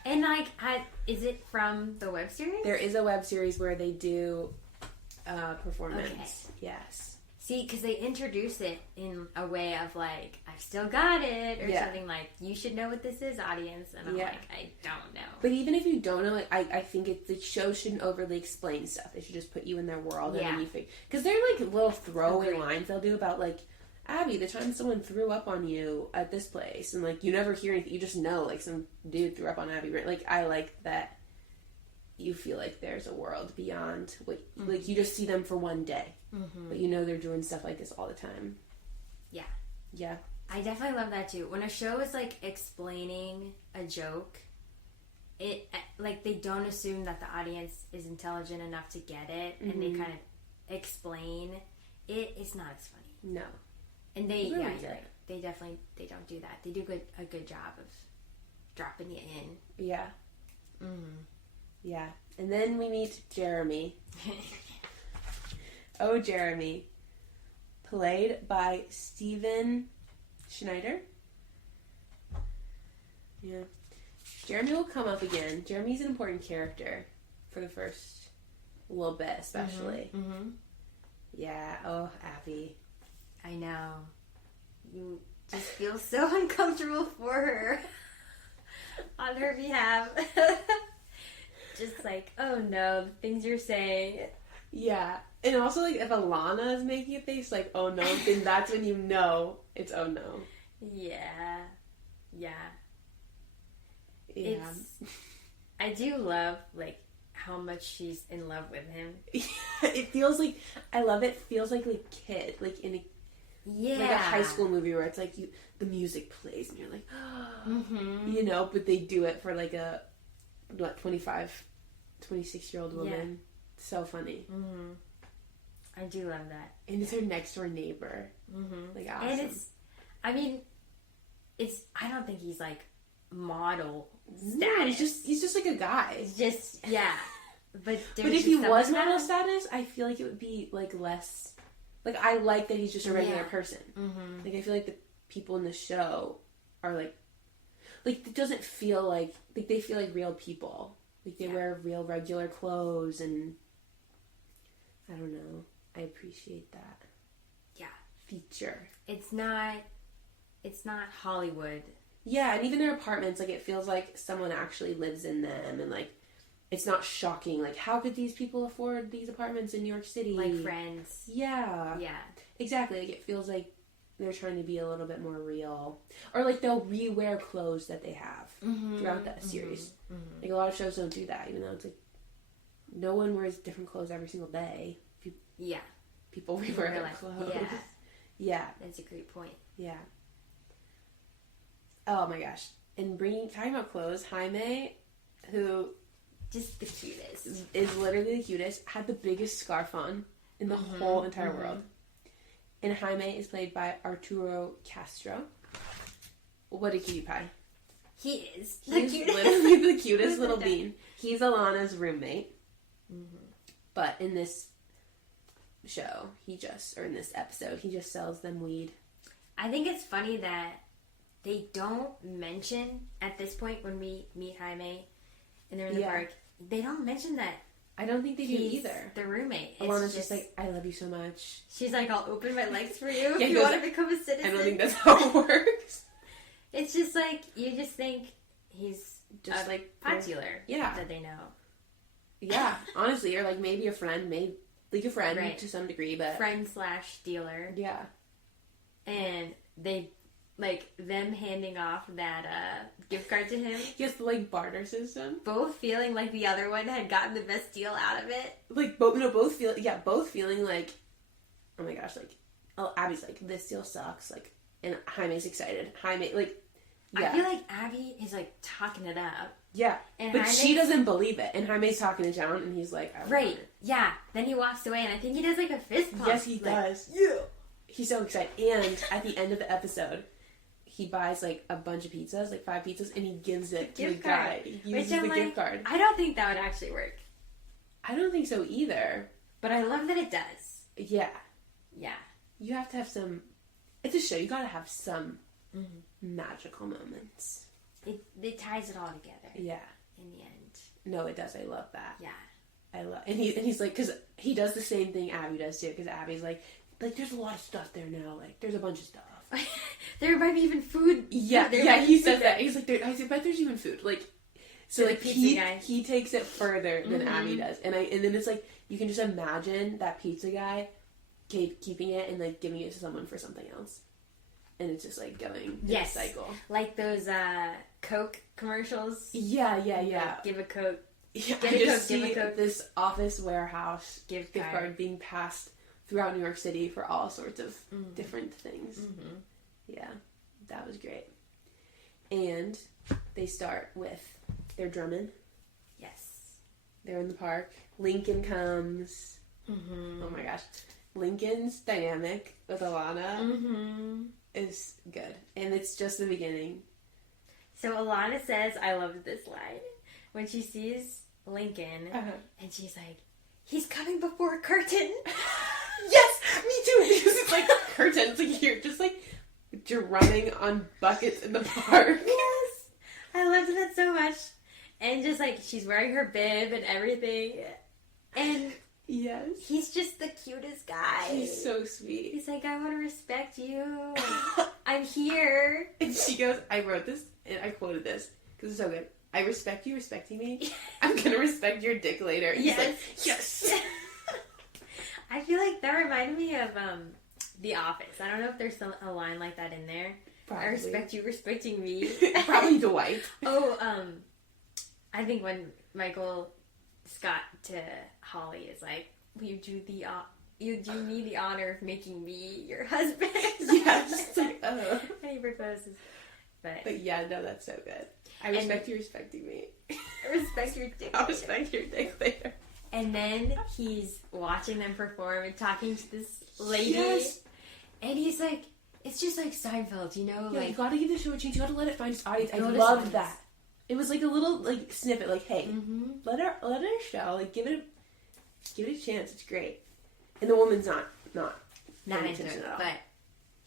And like, is it from the web series? There is a web series where they do performance. Okay. Yes. See, because they introduce it in a way of like, I've still got it, or something like, you should know what this is, audience. And I'm like, I don't know. But even if you don't know, like, I think the show shouldn't overly explain stuff. They should just put you in their world. And then you figure, because they're like little throwaway lines they'll do about like, Abby, the time someone threw up on you at this place, and like you never hear anything, you just know like some dude threw up on Abby. Like I like that. You feel like there's a world beyond what, like you just see them for one day, but you know they're doing stuff like this all the time. Yeah. Yeah. I definitely love that too. When a show is like explaining a joke, like, they don't assume that the audience is intelligent enough to get it, and they kind of explain it. It's not as funny. No. And they, Really you're don't. right. They definitely, they don't do that. They do a good job of dropping it in. Yeah. Mm-hmm. Yeah. And then we meet Jeremy. Oh, Jeremy. Played by Steven Schneider. Yeah. Jeremy will come up again. Jeremy's an important character for the first little bit, especially. Mm-hmm. Yeah. Oh, Abby. I know. You just feel so uncomfortable for her on her behalf. Just like, oh no, the things you're saying. Yeah. And also, like, if Alana is making a face like, oh no, then that's when you know it's oh no. Yeah. Yeah. Yeah. I do love, like, how much she's in love with him. It feels like, I love it, feels like a kid, like in a, Yeah. like a high school movie where it's like the music plays and you're like, you know, but they do it for like a, 26-year-old woman. Yeah. So funny. Mm-hmm. I do love that. And it's her next door neighbor. Mm-hmm. Like, awesome. And I don't think he's like model status. No, he's just like a guy. It's just, yeah. But if he was model status, I feel like it would be like less, like, I like that he's just a regular person. Mm-hmm. Like, I feel like the people in the show are like it doesn't feel like they feel like real people. Like, they wear real regular clothes, and I don't know. I appreciate that. Yeah. Feature. It's not Hollywood. Yeah, and even their apartments, like, it feels like someone actually lives in them, and like, it's not shocking. Like, how could these people afford these apartments in New York City? Like Friends. Yeah. Yeah. Exactly. Like, it feels like they're trying to be a little bit more real. Or, like, they'll re-wear clothes that they have throughout that series. Mm-hmm. Like, a lot of shows don't do that, even though it's like, no one wears different clothes every single day. People re-wear their clothes. Yeah. Yeah. That's a great point. Yeah. Oh my gosh. And talking about clothes, Jaime, who just the cutest, is literally the cutest, had the biggest scarf on in the whole entire world. And Jaime is played by Arturo Castro. What a cutie pie. He is. He's literally the cutest little bean. He's Alana's roommate. Mm-hmm. But in this show, in this episode, he just sells them weed. I think it's funny that they don't mention, at this point when we meet Jaime and they're in the park, they don't mention that. I don't think they do either. The roommate. Alana's just like, I love you so much. She's like, I'll open my legs for you if you want to become a citizen. I don't think that's how it works. It's just like, you just think he's just like pot dealer. Yeah. That they know. Yeah, honestly. Or like maybe a friend, right. To some degree, but... Friend/dealer. Yeah. And they... Like, them handing off that gift card to him. Yes, the, like, barter system. Both feeling like the other one had gotten the best deal out of it. Like, both feeling like, oh my gosh, like, oh, Abby's like, this deal sucks, like, and Jaime's excited. Jaime, like, yeah. I feel like Abby is, like, talking it up. Yeah, and but she doesn't believe it, and Jaime's talking it down, and he's like, right, yeah. Then he walks away, and I think he does, like, a fist pump. Yes, he does. Yeah. He's so excited. And at the end of the episode... He buys, like, a bunch of pizzas, like 5 pizzas, and he gives it to the guy. He uses the gift card. I don't think that would actually work. I don't think so either. But I love that it does. Yeah. Yeah. You have to have some... It's a show. You gotta have some magical moments. It ties it all together. Yeah. In the end. No, it does. I love that. Yeah. I love... And he's like... Because he does the same thing Abby does, too. Because Abby's like, there's a lot of stuff there now. Like, there's a bunch of stuff. There might be even food. Yeah, he said that. He's like, I bet there's even food. Like, so like he takes it further than Abby does, and then it's like you can just imagine that pizza guy keeping it and like giving it to someone for something else, and it's just like going in a cycle, like those Coke commercials. Yeah. Like, give a Coke. Yeah, I just see this office warehouse gift card being passed throughout New York City for all sorts of different things. Mm-hmm. Yeah, that was great. And they start with They're drumming. Yes. They're in the park. Lincoln comes. Mm-hmm. Oh my gosh. Lincoln's dynamic with Alana Mm-hmm. is good. And it's just the beginning. So Alana says, I love this line, when she sees Lincoln, and she's like, he's coming before a curtain. Yes, me too. Because it's like curtains, like you're just like drumming on buckets in the park. Yes, I loved that so much. And just like she's wearing her bib and everything, and Yes, he's just the cutest guy. he's so sweet. He's like, I want to respect you. I'm here. And she goes, I wrote this and I quoted this because it's so good. I respect you respecting me. I'm gonna respect your dick later. And he's like, yes. I feel like that reminded me of The Office. I don't know if there's a line like that in there. Probably. I respect you respecting me. Probably Dwight. Oh, I think when Michael Scott to Holly is like, you do me the honor of making me your husband. Yeah, just like, oh. And he proposes. But yeah, no, that's so good. I respect you respecting me. I respect your dick. I'll respect your dick later. And then he's watching them perform and talking to this lady. Yes. And he's like, it's just like Seinfeld, you know? Yeah, like, you gotta give the show a chance. You gotta let it find its audience. I Notice loved audience. that. It was like a little like snippet, like, hey, mm-hmm. let her show. Like, give it a chance. It's great. And the woman's not Not paying into attention it, at all. but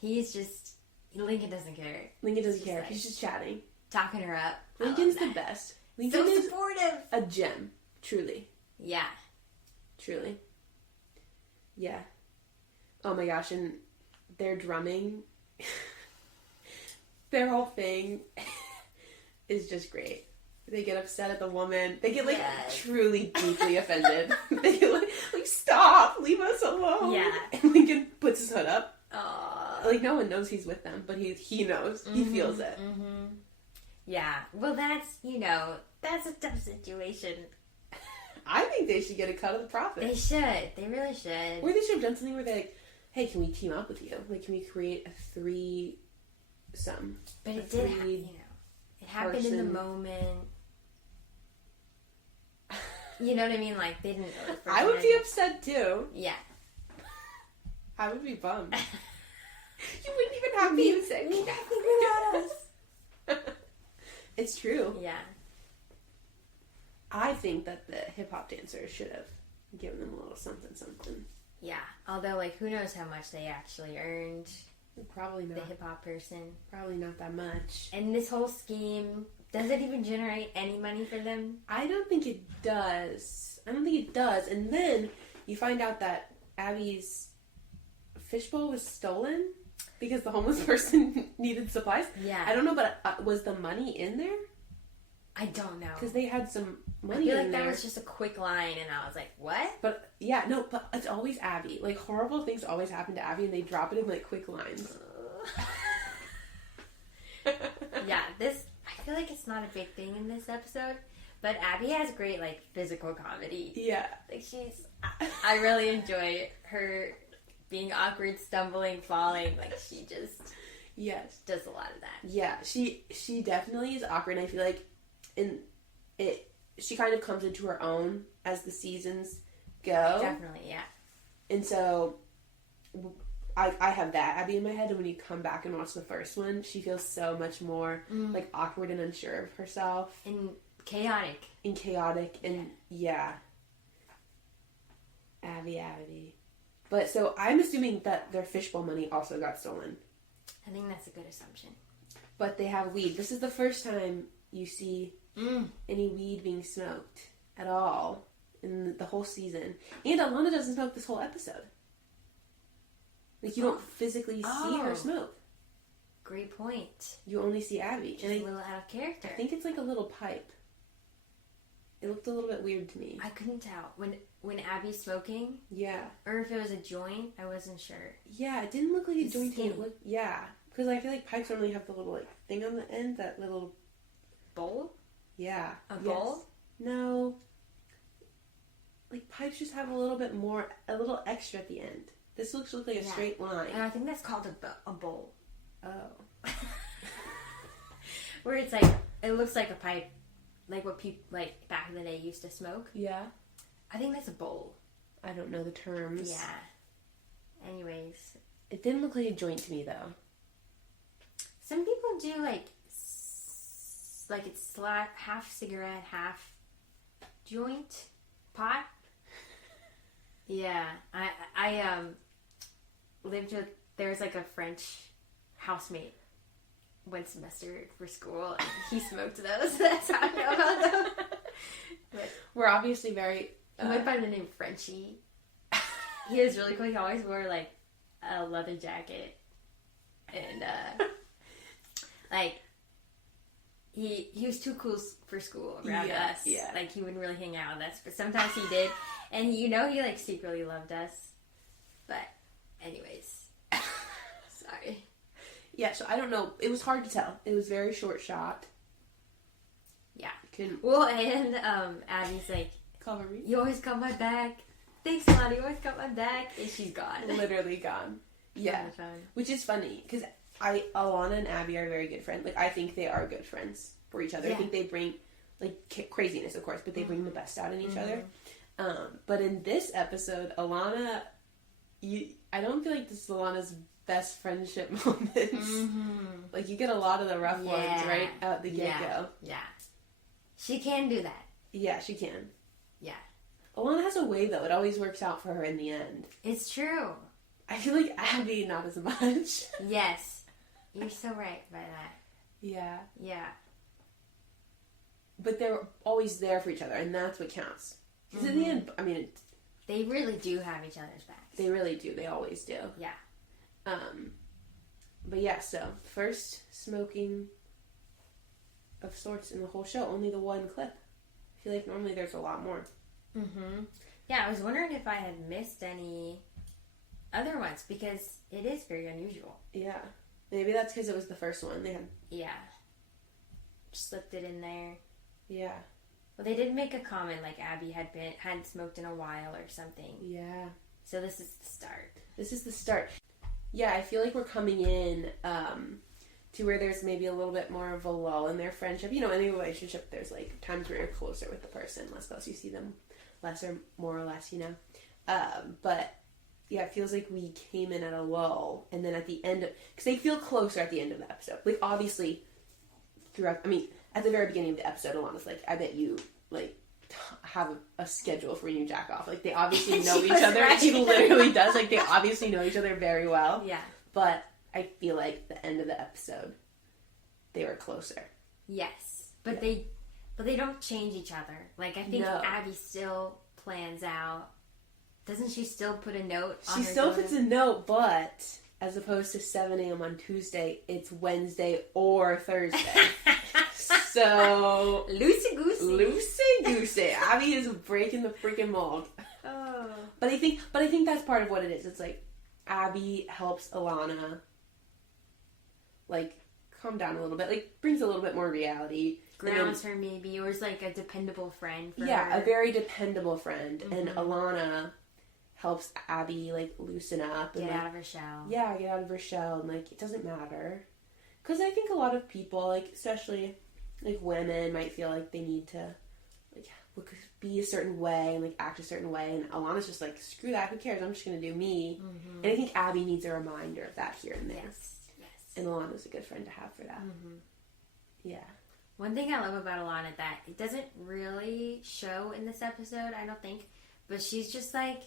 he's just, Lincoln doesn't care. Lincoln doesn't He's care. like- He's just chatting. Talking her up. I Lincoln's love the that. best. Lincoln So is supportive. a gem. Truly. Yeah. Truly. Yeah. Oh my gosh, and their drumming, their whole thing is just great. They get upset at the woman. They get, like, Yes. truly deeply offended. They get, like, stop! Leave us alone! Yeah. And Lincoln puts his hood up. Aww. Like, no one knows he's with them, but he knows. He feels it. Mm-hmm. Yeah. Well, that's a tough situation. I think they should get a cut of the They profit. should. They really should. Or they should have done something where they're like, hey, can we team up with you? Like, can we create a threesome? But a it did, it happened in the person. moment. You know what I mean? Like, they didn't know the first I would time. be upset too. Yeah. I would be bummed. You wouldn't even have music. Nothing without us. It's true. Yeah. I think that the hip hop dancers should have given them a little something. Yeah. Although, like, who knows how much they actually earned, Probably the not. hip hop person. Probably not that much. And this whole scheme, does it even generate any money for them? I don't think it does. And then you find out that Abby's fishbowl was stolen because the homeless person needed supplies. Yeah. I don't know, but was the money in there? I don't know. Because they had some I money feel in like there. that was just a quick line, and I was like, what? But yeah, no, but it's always Abby. Like, horrible things always happen to Abby, and they drop it in like quick lines. Yeah, I feel like it's not a big thing in this episode, but Abby has great, like, physical comedy. Yeah. Like, I really enjoy her being awkward, stumbling, falling. Like, she just Yes. does a lot of that. Yeah, she definitely is awkward, and I feel like she kind of comes into her own as the seasons go. Definitely, yeah. And so I have that Abby in my head, and when you come back and watch the first one, she feels so much more like awkward and unsure of herself And chaotic. and chaotic, and yeah. Abby. But so I'm assuming that their fishbowl money also got stolen. I think that's a good assumption. But they have weed. This is the first time you see any weed being smoked at all in the whole season. And Alana doesn't smoke this whole episode. Like, you don't physically see her smoke. Great point. You only see Abby. Just a little out of character. I think it's like a little pipe. It looked a little bit weird to me. I couldn't tell. When Abby's smoking, Yeah. or if it was a joint, I wasn't sure. Yeah, it didn't look like a It's joint. skinny. Yeah. Because I feel like pipes normally have the little like thing on the end, that little... Bowl? Yeah. A Yes. bowl? No. Like, pipes just have a little extra at the end. This looks like a straight line. And I think that's called a bowl. Oh. Where it's like, it looks like a pipe like what people like back in the day used to smoke. Yeah. I think that's a bowl. I don't know the terms. Yeah. Anyways, It didn't look like a joint to me, though. some people do like it's half cigarette, half joint pot. Yeah, I lived with, there was like a French housemate one semester for school, and he smoked those. That's how I know about them. But We're obviously very... he went by the name Frenchie. He was really cool. He always wore like a leather jacket, and like he was too cool for school around us. Yeah. Like he wouldn't really hang out with us, but sometimes he did, and he like secretly loved us. But anyways, sorry. Yeah, so I don't know. It was hard to tell. It was very short shot. Yeah. Couldn't Well, and Abby's like, cover me. "You always got my back. Thanks, Lonnie. You always got my back." And she's gone. Literally gone. Yeah. On the phone. Which is funny, because Alana and Abby are very good friends. Like, I think they are good friends for each other. Yeah. I think they bring, like, craziness, of course, but they bring the best out in each other. But in this episode, Alana, I don't feel like this is Alana's best friendship moments. Like, you get a lot of the rough ones right out the get-go. Yeah. She can do that. Yeah, she can. Yeah. Alana has a way, though. It always works out for her in the end. It's true. I feel like Abby, not as much. Yes. You're so right by that. Yeah. Yeah. But they're always there for each other, and that's what counts. Because in the end, I mean... They really do have each other's backs. They really do. They always do. Yeah. But yeah, so first smoking of sorts in the whole show. Only the one clip. I feel like normally there's a lot more. Yeah, I was wondering if I had missed any other ones, because it is very unusual. Yeah. Maybe that's because it was the first one. They had... Yeah. Slipped it in there. Yeah. Well, they did make a comment like Abby hadn't smoked in a while or something. Yeah. So this is the start. This is the start. Yeah, I feel like we're coming in to where there's maybe a little bit more of a lull in their friendship. You know, in any relationship, there's like times where you're closer with the person, less close. You see them less or more or less, you know. But yeah, it feels like we came in at a lull, and then at the end, because they feel closer at the end of the episode. Like, obviously, throughout, I mean, at the very beginning of the episode, Alana's like, I bet you, like, have a schedule for when you jack off. Like, they obviously know each other. Right. She literally does. Like, they obviously know each other very well. Yeah. But I feel like the end of the episode, they were closer. Yes. But they don't change each other. Like, I think Abby still plans out. Doesn't she still put a note on She her still door? puts a note, but as opposed to 7 a.m. on Tuesday, it's Wednesday or Thursday. So... Loosey-goosey. Abby is breaking the freaking mold. Oh. But I think that's part of what it is. It's like, Abby helps Alana, like, calm down a little bit. Like, brings a little bit more reality. Grounds her maybe, or is like a dependable friend for her. Yeah, a very dependable friend. And Alana helps Abby, like, loosen up. And, Get like, out of her shell. Yeah, get out of her shell. And, like, it doesn't matter. Because I think a lot of people, like, especially, like, women might feel like they need to, like, be a certain way and, like, act a certain way. And Alana's just like, screw that, who cares? I'm just going to do me. And I think Abby needs a reminder of that here and there. Yes. And Alana's a good friend to have for that. Yeah. One thing I love about Alana that it doesn't really show in this episode, I don't think, but she's just like,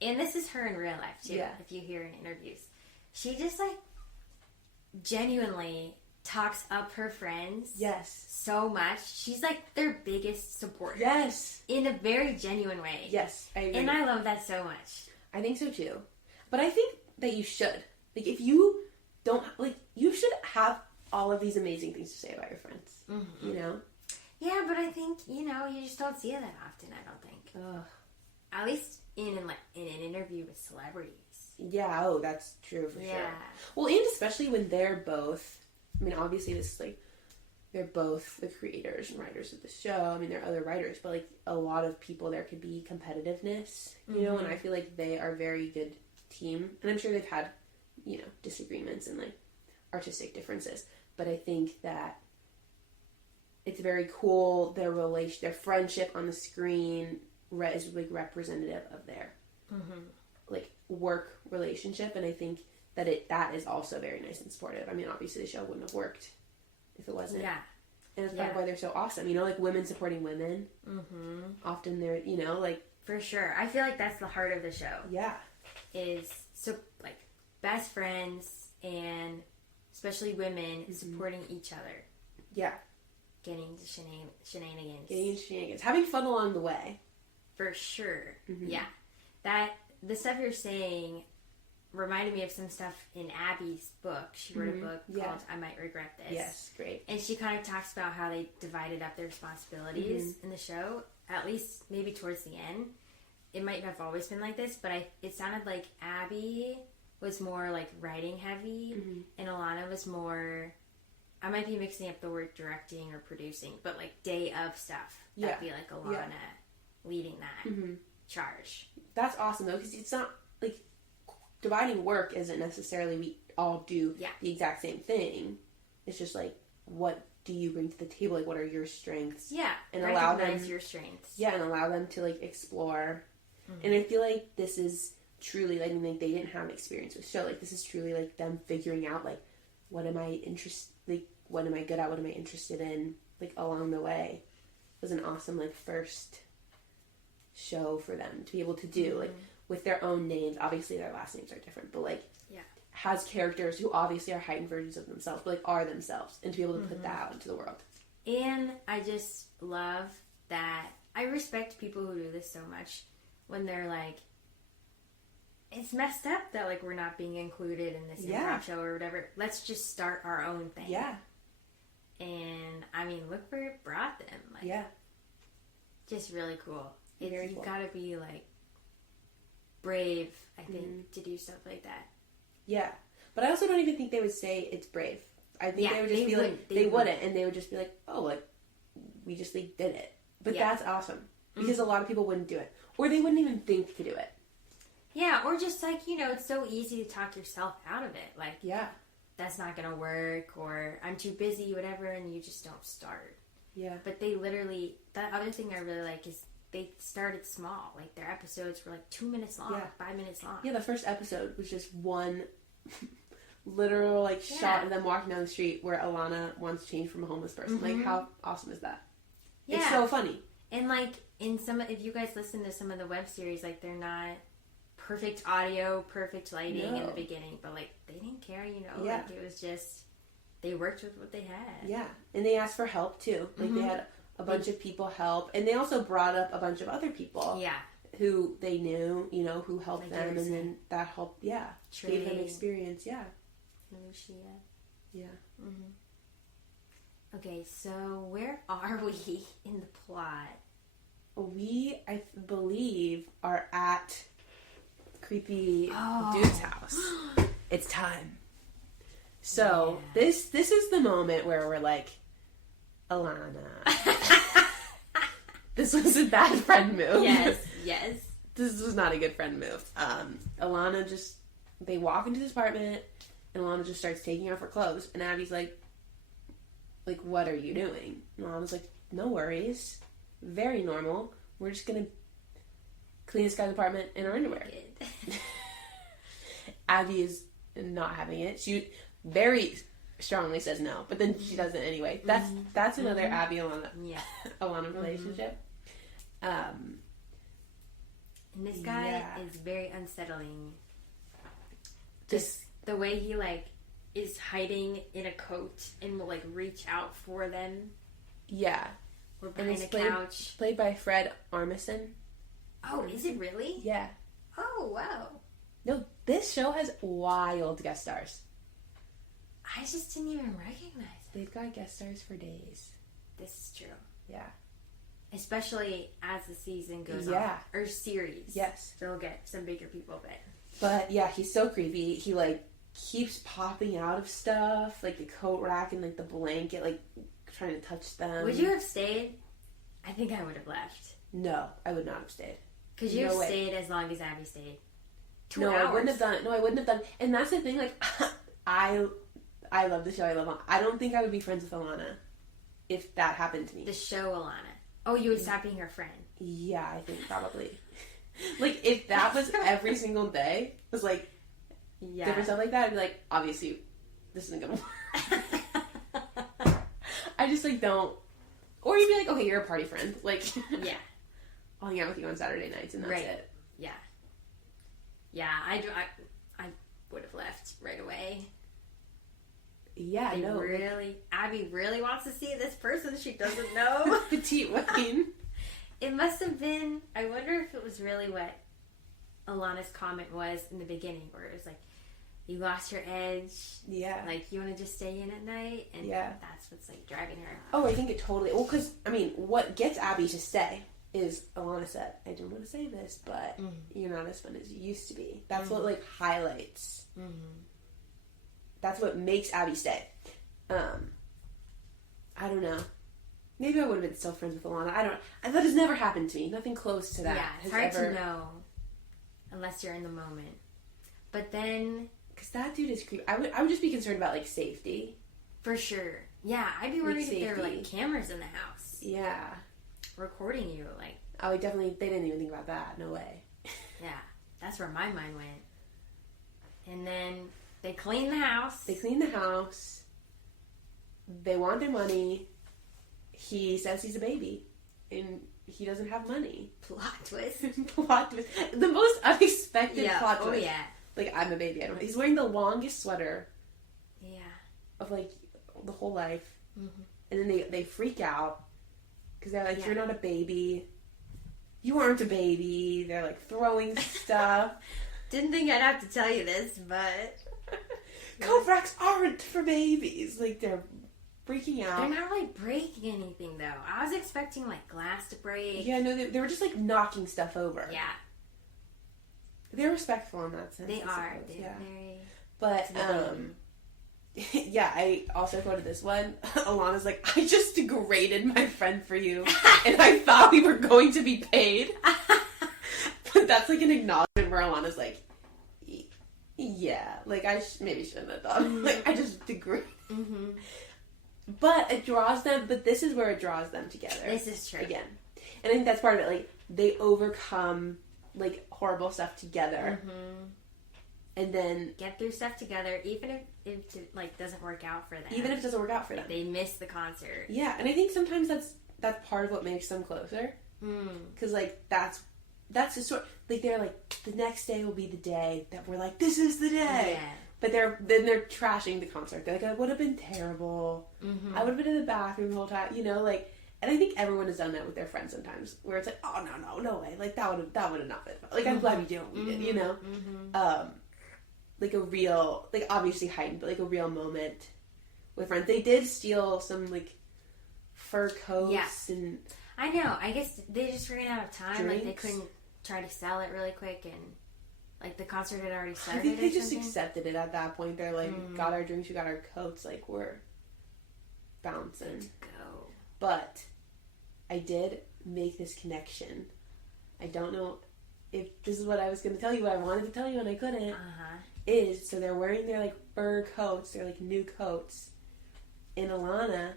and this is her in real life too, if you hear in interviews. She just like genuinely talks up her friends. Yes. So much. She's like their biggest supporter. Yes. In a very genuine way. Yes, I agree. And I love that so much. I think so too. But I think that you should. Like, if you don't, like, you should have all of these amazing things to say about your friends. You know? Yeah, but I think, you know, you just don't see it that often, I don't think. Ugh. At least in an interview with celebrities. Yeah, oh, that's true for sure. Well, and especially when they're both, I mean, obviously this is like, they're both the creators and writers of the show. I mean, there are other writers, but like a lot of people, there could be competitiveness, you know, and I feel like they are a very good team. And I'm sure they've had, you know, disagreements and like artistic differences. But I think that it's very cool. Their friendship on the screen is like representative of their like work relationship, and I think that is also very nice and supportive. I mean, obviously the show wouldn't have worked if it wasn't. Yeah. And it's part of why they're so awesome. You know, like women supporting women. Mm-hmm. Often they're, you know, like... For sure. I feel like that's the heart of the show. Yeah. Is, so, like, best friends and especially women supporting each other. Yeah. Getting into shenanigans. Getting into shenanigans. Having fun along the way. For sure. Mm-hmm. Yeah. The stuff you're saying reminded me of some stuff in Abby's book. She wrote a book called I Might Regret This. Yes, great. And she kind of talks about how they divided up their responsibilities in the show, at least maybe towards the end. It might have always been like this, but it sounded like Abby was more like writing heavy, and Alana was more, I might be mixing up the word directing or producing, but like day of stuff. That'd be like Alana leading that charge. That's awesome though, because it's not like dividing work isn't necessarily we all do the exact same thing. It's just like, what do you bring to the table? Like, what are your strengths? Yeah, and recognize your strengths. Yeah, and allow them to like explore. And I feel like this is truly like, I mean, like they didn't have experience with show. Like this is truly like them figuring out like, what am I what am I good at? What am I interested in? Like along the way, it was an awesome like first show for them to be able to do like. With their own names. Obviously their last names are different, but like has characters who obviously are heightened versions of themselves, but like are themselves, and to be able to put that out into the world. And I just love that. I respect people who do this so much when they're like, it's messed up that like we're not being included in this improv show or whatever. Let's just start our own thing. Yeah. And I mean, look where it brought them. Like, just really cool. You've got to be like brave, I think, to do stuff like that. Yeah. But I also don't even think they would say it's brave. I think they would just be like, they wouldn't, and they would just be like, oh, like, we just like did it. But that's awesome. Because a lot of people wouldn't do it. Or they wouldn't even think to do it. Yeah, or just like, you know, it's so easy to talk yourself out of it. Like, that's not going to work, or I'm too busy, whatever, and you just don't start. Yeah. But they literally, that other thing I really like is they started small. Like, their episodes were like 2 minutes long, 5 minutes long. Yeah, the first episode was just one literal, like, shot of them walking down the street where Alana wants change from a homeless person. Like, how awesome is that? Yeah. It's so funny. And, like, in some, if you guys listen to some of the web series, like, they're not perfect audio, perfect lighting in the beginning, but, like, they didn't care, you know? Yeah. Like, it was just, they worked with what they had. Yeah. And they asked for help, too. Like, they had a bunch of people help, and they also brought up a bunch of other people. Yeah. Who they knew, you know, who helped like them, and then that helped, gave them experience, Lucia. Yeah. Mm-hmm. Okay, so where are we in the plot? We, I believe, are at creepy dude's house. It's time. So, this is the moment where we're like, Alana. This was a bad friend move. Yes. This was not a good friend move. Alana just, they walk into this apartment, and Alana just starts taking off her clothes, and Abby's like, what are you doing? And Alana's like, no worries. Very normal. We're just gonna clean this guy's apartment in our underwear. Abby is not having it. She very strongly says no, but then she does it anyway. That's another Abby Alana relationship. And this guy is very unsettling. Just the way he like is hiding in a coat and will like reach out for them. Yeah. Or behind a couch. Played by Fred Armisen. Oh, is it really? Yeah. Oh, wow. No, this show has wild guest stars. I just didn't even recognize it. They've got guest stars for days. This is true. Yeah. Especially as the season goes on. Or series. Yes. They'll get some bigger people there. But yeah, he's so creepy. He like keeps popping out of stuff. Like the coat rack and like the blanket, like trying to touch them. Would you have stayed? I think I would have left. No, I would not have stayed. Because you have stayed as long as Abby stayed. 2 hours. I wouldn't have done it. No, I wouldn't have done it. And that's the thing, like, I love the show. I don't think I would be friends with Alana. if that happened to me. The show Alana. Oh, you would stop being her friend. Yeah, I think probably. Like, if that was every single day, was like, different stuff like that, I'd be like, obviously, this isn't gonna work. I just, like, don't. Or you'd be like, okay, you're a party friend. Like, yeah. I'll hang out with you on Saturday nights, and that's it. Yeah. Yeah, I would have left right away. Yeah, I know. Abby really wants to see this person she doesn't know. Petite Wayne. It must have been, I wonder if it was really what Alana's comment was in the beginning, where it was like, you lost your edge. Yeah. Like, you want to just stay in at night? And that's what's, like, driving her. Oh, I think it totally... Well, because, I mean, what gets Abby to stay is Alana said, I don't want to say this, but you're not as fun as you used to be. That's what, like, highlights. That's what makes Abby stay. I don't know. Maybe I would have been still friends with Alana. I don't know. That has never happened to me. Nothing close to that. Yeah, it's hard to know. Unless you're in the moment. But then... Because that dude is creepy. I would just be concerned about, like, safety. For sure. Yeah, I'd be worried if there were, like, cameras in the house. Yeah. Recording you, like... Oh, they didn't even think about that. No way. Yeah, that's where my mind went. And then they clean the house. They want their money. He says he's a baby. And he doesn't have money. Plot twist. Plot twist. The most unexpected plot twist. Oh, yeah. Like, I'm a baby. I don't know. He's wearing the longest sweater. Yeah. Of, like, the whole life. And then they freak out. Because they're like, you're not a baby. You aren't a baby. They're, like, throwing stuff. Didn't think I'd have to tell you this, but... Coat racks aren't for babies. Like, they're freaking out. They're not, like, breaking anything, though. I was expecting, like, glass to break. Yeah, no, they were just, like, knocking stuff over. Yeah. They're respectful in that sense. They are. Yeah. Very... But, yeah, I also quoted this one. Alana's like, I just degraded my friend for you, and I thought we were going to be paid. But that's, like, an acknowledgement where Alana's like, yeah, like, I maybe shouldn't have done. Like, I just degraded. But this is where it draws them together. This is true. Again. And I think that's part of it. Like, they overcome, like, horrible stuff together. And then... Get through stuff together, even if it, like, doesn't work out for them. Even if it doesn't work out for them. They miss the concert. Yeah, and I think sometimes that's part of what makes them closer. Because, like, that's the story. Like, they're like, the next day will be the day that we're like, this is the day. Yeah. But they're trashing the concert. They're like, it would have been terrible. I would have been in the bathroom the whole time. You know, like, and I think everyone has done that with their friends sometimes, where it's like, oh, no way. Like, that would have not been fun. Like, I'm glad we did what we did, you know? Like, a real, like, obviously heightened, but, like, a real moment with friends. They did steal some, like, fur coats and... I know. I guess they just ran out of time. Drinks. Like, they couldn't try to sell it really quick, and, like, the concert had already started. I think they just accepted it at that point. They're like, got our drinks, we got our coats, like, we're bouncing. Let's go. But I did make this connection. I don't know if this is what I was going to tell you, but I wanted to tell you and I couldn't. So they're wearing their, like, fur coats, their, like, new coats. And Alana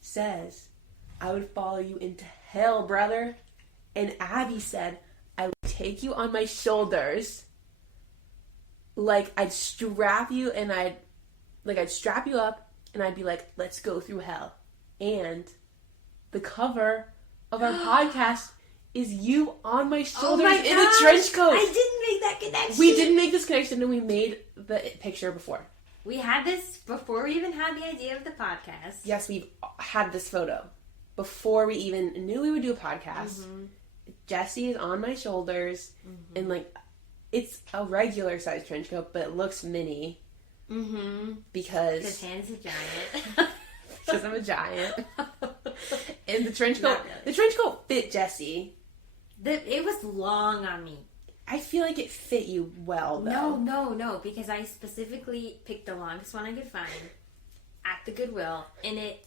says, I would follow you into hell, brother. And Abby said, I would take you on my shoulders. Like, I'd strap you and I'd strap you up and I'd be like, let's go through hell. And the cover of our podcast is you on my shoulders in a trench coat. I didn't make that connection. We didn't make this connection, and we made the picture before. We had this before we even had the idea of the podcast. Yes, we've had this photo before we even knew we would do a podcast. Jessie is on my shoulders, and, like, it's a regular size trench coat, but it looks mini. Because Hannah's a giant. Because I'm a giant. And the trench coat fit Jessie. It was long on me. I feel like it fit you well, though. No, because I specifically picked the longest one I could find at the Goodwill, and it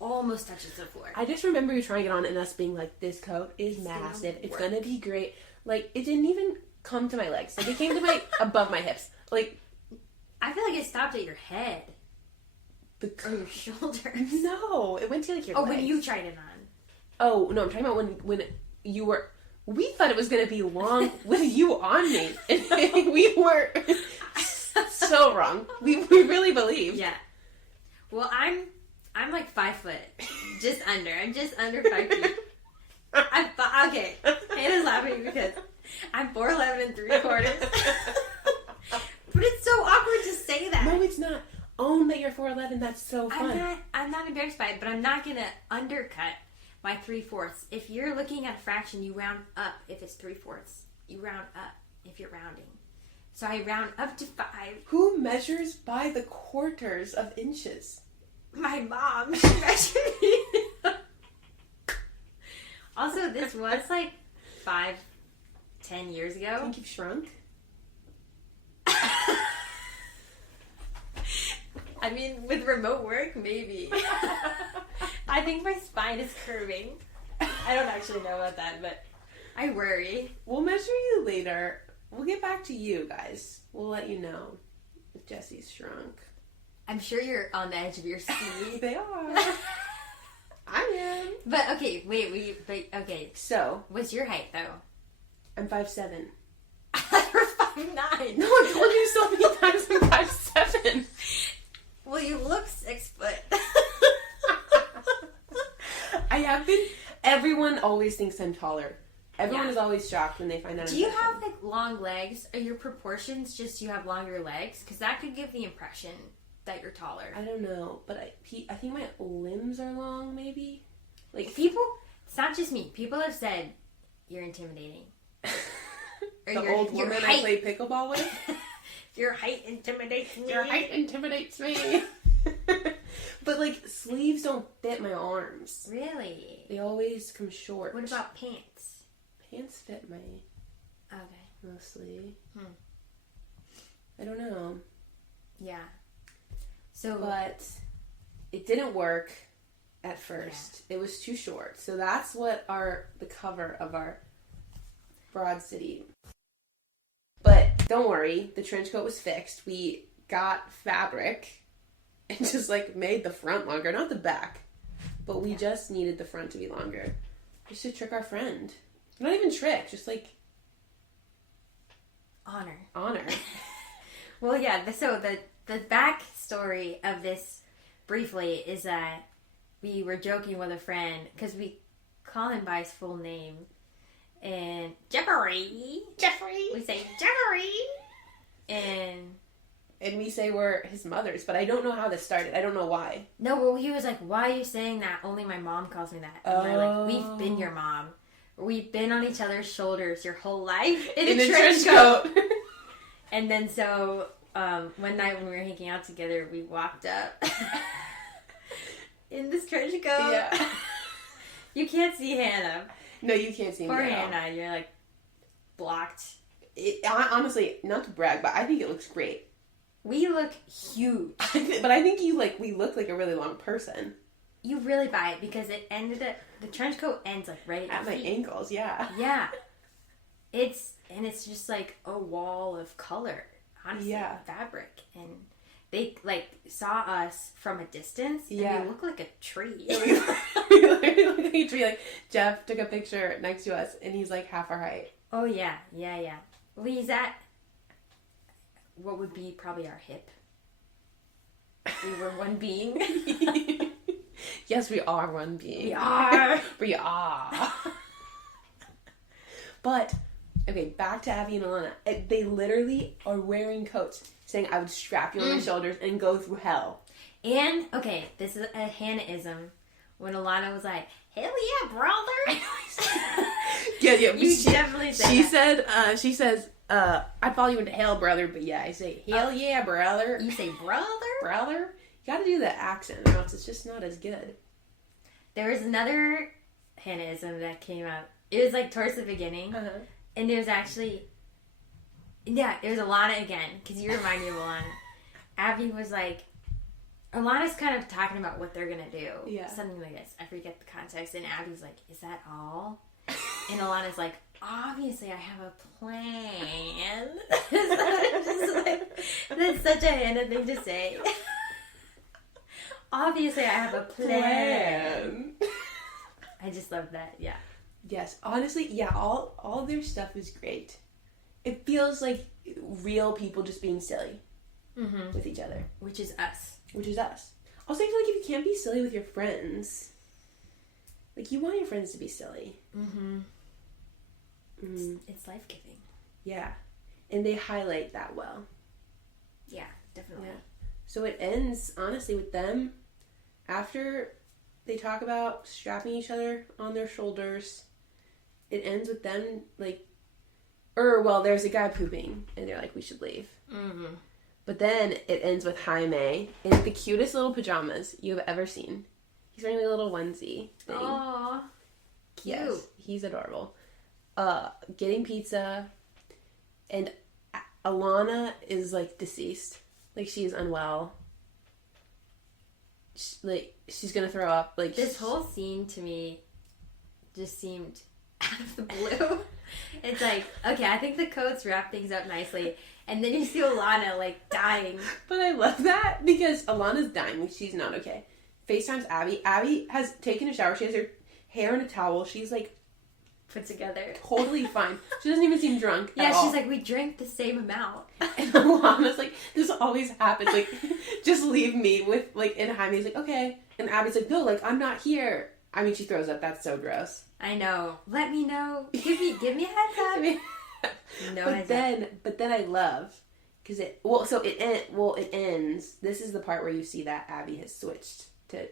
almost touches the floor. I just remember you trying it on and us being like, this coat is massive. It's gonna be great. Like, it didn't even come to my legs. Like, it came to above my hips. Like, I feel like it stopped at your head. Or your shoulders? No, it went to like your legs. When you tried it on. Oh, no, I'm talking about when you were... We thought it was going to be long with you on me. And we were so wrong. We really believed. Yeah. Well, I'm like 5 foot. Just under. I'm just under 5 feet. Okay. Hannah's laughing because I'm 4'11" and 3/4. But it's so awkward to say that. No, it's not. Own that you're 4'11". That's so fun. I'm not embarrassed by it, but I'm not gonna undercut my 3/4. If you're looking at a fraction, you round up. If it's 3/4, you round up. If you're rounding, so I round up to 5. Who measures by the quarters of inches? My mom. She measured me. Also, this was like 5-10 years ago. I think you've shrunk. I mean, with remote work, maybe. I think my spine is curving. I don't actually know about that, but I worry. We'll measure you later. We'll get back to you guys. We'll let you know if Jessie's shrunk. I'm sure you're on the edge of your seat. They are. I am. But okay, okay. So, What's your height though? I'm 5'7". You're 5'9". No, I told you so many times I'm 5'7". Well, you look 6 foot. I have been. Everyone always thinks I'm taller. Everyone Yeah. is always shocked when they find out. Do you have like long legs? Are your proportions just you have longer legs? Because that could give the impression that you're taller. I don't know, but I think my limbs are long. Maybe, like People. It's not just me. People have said you're intimidating. Or the old woman I play pickleball with. Your height intimidates me. Your height intimidates me. But like sleeves don't fit my arms. Really? They always come short. What about pants? Pants fit my Okay. mostly. I don't know. Yeah. So, But it didn't work at first. Yeah. It was too short. So that's what the cover of our Broad City. But don't worry, the trench coat was fixed. We got fabric and just like made the front longer, not the back. But we just needed the front to be longer. Just to trick our friend. Not even trick, just like honor. Well, yeah, so the back story of this briefly is that we were joking with a friend because we call him by his full name. And Jeffrey. We say Jeffrey. And we say we're his mothers, but I don't know how this started. I don't know why. No, well, he was like, why are you saying that? Only my mom calls me that. And we're like, we've been your mom. We've been on each other's shoulders your whole life in a trench coat. And then so one night when we were hanging out together, we walked up in this trench coat. Yeah. You can't see Hannah. No, you can't see me. Poor Hannah, you're like blocked. Honestly, not to brag, but I think it looks great. We look huge. But I think we look like a really long person. You really buy it because it ended up, the trench coat ends like right at my ankles, yeah. Yeah. It's just like a wall of color, honestly, fabric. And they like saw us from a distance and we look like a tree. We literally look like a tree. Like Jeff took a picture next to us and he's like half our height. Oh yeah. Well, he's at what would be probably our hip. We were one being. Yes, we are one being. We are. But, okay, back to Abby and Alana. They literally are wearing coats saying I would strap you on your shoulders and go through hell. And, okay, this is a Hannah-ism. When Alana was like, hell yeah, brother. Yeah. You definitely said that. She says, I'd follow you into hell, brother, but yeah, I say, hell yeah, brother. You say, brother? Brother? You gotta do the accent, or else it's just not as good. There was another Hannah-ism that came up. It was like towards the beginning. Uh-huh. And it was actually, it was Alana again, because you remind me of Alana. Abby was like, Alana's kind of talking about what they're gonna do. Yeah. Something like this. I forget the context. And Abby's like, is that all? And Alana's like, obviously I have a plan. That's such a Hannah thing to say. Obviously, I have a plan. I just love that. Yeah. Yes, honestly, yeah. All their stuff is great. It feels like real people just being silly with each other, Which is us. Also, I feel like if you can't be silly with your friends, like, you want your friends to be silly. It's life-giving. Yeah. And they highlight that well. Yeah, definitely. Yeah. So it ends, honestly, with them, after they talk about strapping each other on their shoulders, it ends with them, like, there's a guy pooping, and they're like, we should leave. But then it ends with Jaime in the cutest little pajamas you've ever seen. He's wearing a little onesie thing. Aww. Cute. Yes, he's adorable. Getting pizza, and Alana is, like, deceased. Like, she is unwell. She's gonna throw up. Like, this whole scene to me just seemed out of the blue. It's like, okay, I think the coats wrap things up nicely, and then you see Alana, like, dying. But I love that because Alana's dying. Like, she's not okay. FaceTimes Abby. Abby has taken a shower. She has her hair in a towel. She's, like, put together. Totally fine. She doesn't even seem drunk at all. She's like, we drank the same amount. And Alana's like, this always happens. Like, just leave me with, like, and Jaime's like, okay. And Abby's like, no, like, I'm not here. I mean, she throws up. That's so gross. I know. Let me know. Give me a heads up. But then I love, because it ends. This is the part where you see that Abby has switched to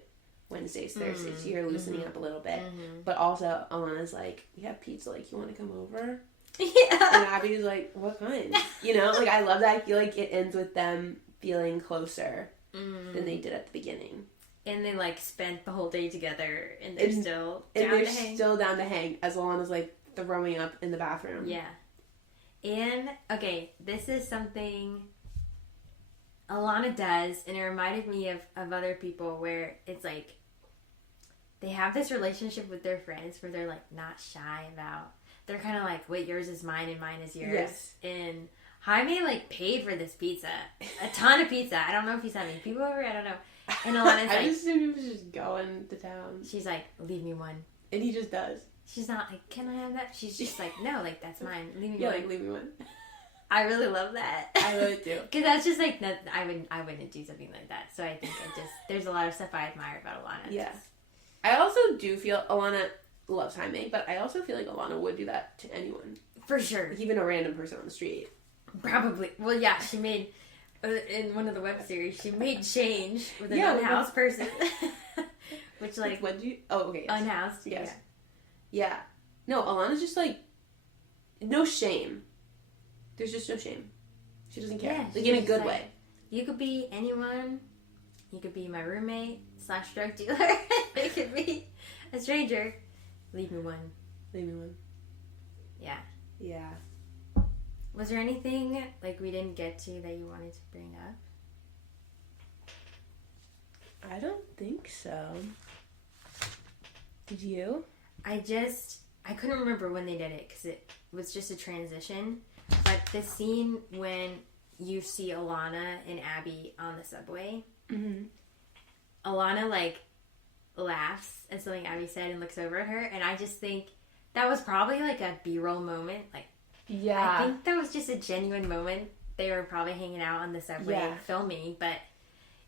Wednesdays, Thursdays. So you're loosening up a little bit. But also, Alana's like, we have pizza, like, you want to come over? Yeah. And Abby's like, what kind? You know, like, I love that. I feel like it ends with them feeling closer than they did at the beginning. And they, like, spent the whole day together, and they're still down to hang. As Alana's, like, throwing up in the bathroom. Yeah. And, okay, this is something Alana does, and it reminded me of other people where it's like, they have this relationship with their friends where they're, like, not shy about, they're kind of like, wait, yours is mine and mine is yours. Yes. And Jaime, like, paid for this pizza. A ton of pizza. I don't know if he's having people over, I don't know. And Alana's like, I just assumed he was just going to town. She's like, leave me one. And he just does. She's not like, can I have that? She's just like, no, like, that's mine. Leave me one. Yeah, like, leave me one. I really love that. I really do. Because that's just like, I wouldn't do something like that. So I think there's a lot of stuff I admire about Alana. Yeah. I also do feel Alana loves Jaime, but I also feel like Alana would do that to anyone. For sure. Like, even a random person on the street. Probably. Well, yeah, she made, in one of the web series, she made change with an unhoused person. Which, like, when do you... Oh, okay. Yes. Unhoused. Yes. Yeah. No, Alana's just, like, no shame. There's just no shame. She doesn't care. Yeah, like, in a good like, way. You could be anyone. You could be my roommate / drug dealer. It could be a stranger. Leave me one. Leave me one. Yeah. Yeah. Was there anything, like, we didn't get to that you wanted to bring up? I don't think so. Did you? I couldn't remember when they did it because it was just a transition. But the scene when you see Alana and Abby on the subway, Alana, like, laughs at something Abby said and looks over at her, and I just think that was probably, like, a B-roll moment. Like, yeah. I think that was just a genuine moment. They were probably hanging out on the subway filming,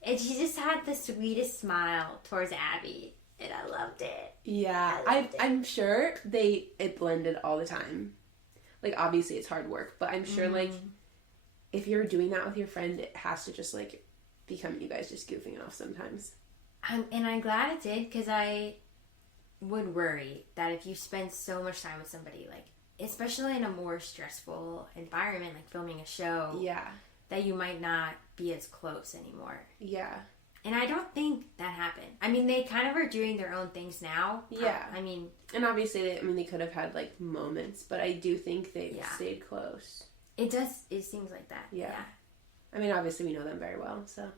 and she just had the sweetest smile towards Abby, and I loved it. Yeah, I'm sure it blended all the time. Like, obviously it's hard work, but I'm sure, like, if you're doing that with your friend, it has to just, like, become you guys just goofing off sometimes. And I'm glad it did, because I would worry that if you spend so much time with somebody, like, especially in a more stressful environment, like filming a show, that you might not be as close anymore. Yeah. And I don't think that happened. I mean, they kind of are doing their own things now. Yeah. I mean... And obviously, they could have had, like, moments, but I do think they stayed close. It seems like that. Yeah. I mean, obviously, we know them very well, so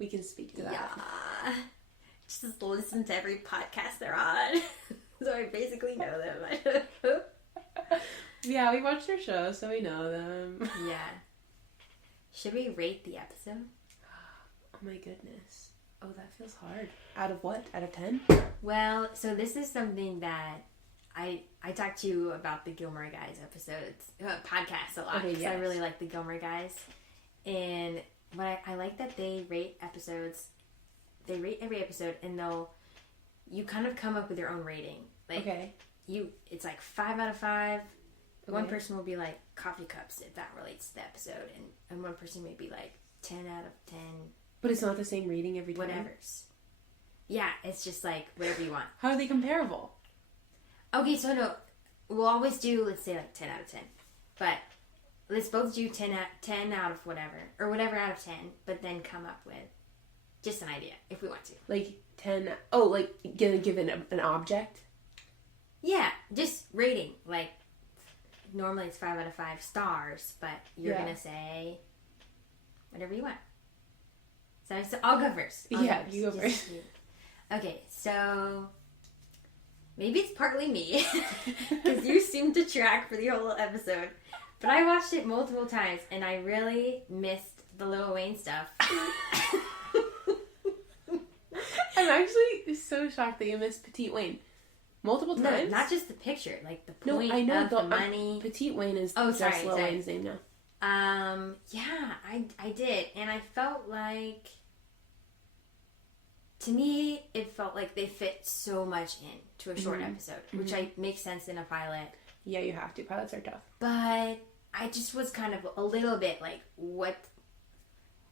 we can speak to that. Yeah. Just listen to every podcast they're on. So I basically know them. Yeah, we watch their show, so we know them. Yeah. Should we rate the episode? Oh my goodness. Oh, that feels hard. Out of what? Out of 10? Well, so this is something that I talked to you about the Gilmore Guys episodes, podcasts a lot. Okay, because yes. I really like the Gilmore Guys. And what I like that they rate episodes. They rate every episode, and you kind of come up with your own rating. Like, okay. It's like 5 out of 5. Okay. One person will be like coffee cups if that relates to the episode, and one person may be like 10 out of 10. But it's not the same rating every time? Whatever's. Yeah, it's just like whatever you want. How are they comparable? Okay, so no, we'll always do, let's say like 10 out of 10. But let's both do 10 out of whatever, or whatever out of 10, but then come up with just an idea if we want to. Like 10, oh, like given an object? Yeah, just rating. Like, normally it's 5 out of 5 stars, but you're going to say whatever you want. So I'll go first. You go first. Okay, so maybe it's partly me, because you seem to track for the whole episode. But I watched it multiple times, and I really missed the Lil Wayne stuff. I'm actually so shocked that you missed Petite Wayne. Multiple times? No, not just the picture, like the point I know, of the money. Petite Wayne is Lil Wayne's name now. Yeah, I did, and I felt like, to me, it felt like they fit so much into a short episode, which makes sense in a pilot. Yeah, you have to. Pilots are tough. But I just was kind of a little bit like, what?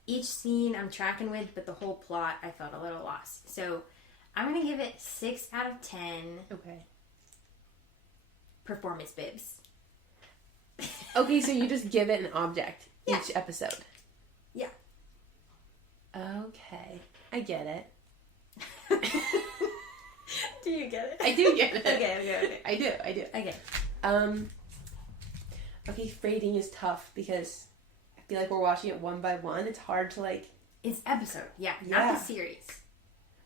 Each scene I'm tracking with, but the whole plot I felt a little lost. So I'm going to give it 6 out of 10. Okay. Performance bibs. Okay, so you just give it an object each episode. Yeah. Okay. I get it. Do you get it? I do get it. Okay. I do. Okay. Okay, rating is tough because I feel like we're watching it one by one. It's hard to like... It's episode, not the series.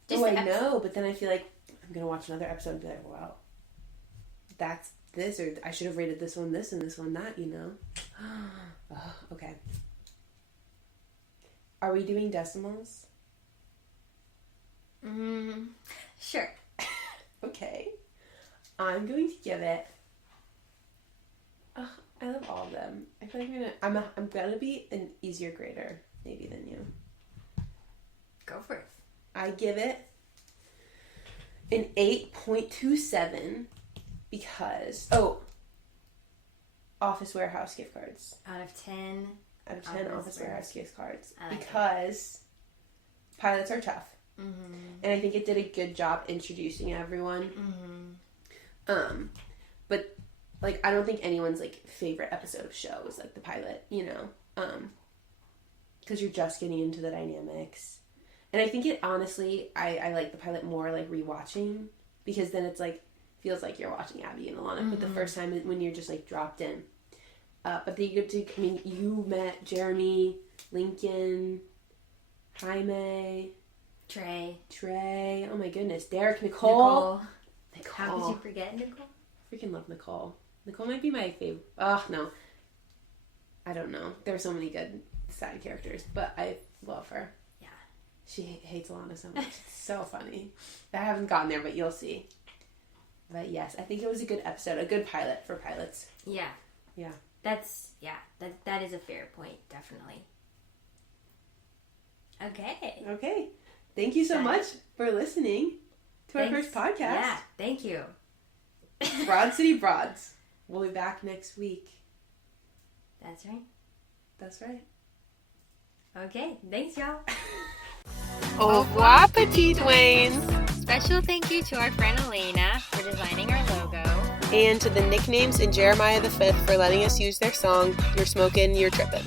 Just I know, but then I feel like I'm going to watch another episode and be like, wow, that's this, or I should have rated this one this and this one that, you know? Oh, okay. Are we doing decimals? Sure. Okay. I'm going to give it... I love all of them. I feel like I'm gonna be an easier grader, maybe, than you. Go for it. I give it an 8.27 because... Oh. Office Warehouse gift cards. Out of 10. Out of 10 Office Warehouse gift cards. Like because pilots are tough. Mm-hmm. And I think it did a good job introducing everyone. But, like, I don't think anyone's, like, favorite episode of show is, like, the pilot, you know? Because you're just getting into the dynamics. And I think it, honestly, I like the pilot more, like, rewatching. Because then it's, like, feels like you're watching Abby and Alana. But the first time when you're just, like, dropped in. But they get to, I mean, you met Jeremy, Lincoln, Jaime... Trey. Oh my goodness. Derek, Nicole. How could you forget Nicole? I freaking love Nicole. Nicole might be my favorite. Oh, no. I don't know. There are so many good side characters, but I love her. Yeah. She hates Alana so much. It's so funny. I haven't gotten there, but you'll see. But yes, I think it was a good episode. A good pilot for pilots. Yeah. Yeah. That is a fair point, definitely. Okay. Thank you so much for listening to our first podcast. Yeah, thank you. Broad City Broads. We'll be back next week. That's right. Right. Okay, thanks, y'all. Au revoir, Petite Waynes. Special thank you to our friend Elena for designing our logo. And to the Nicknames and Jeremiah the 5th for letting us use their song, You're Smokin', You're Trippin'.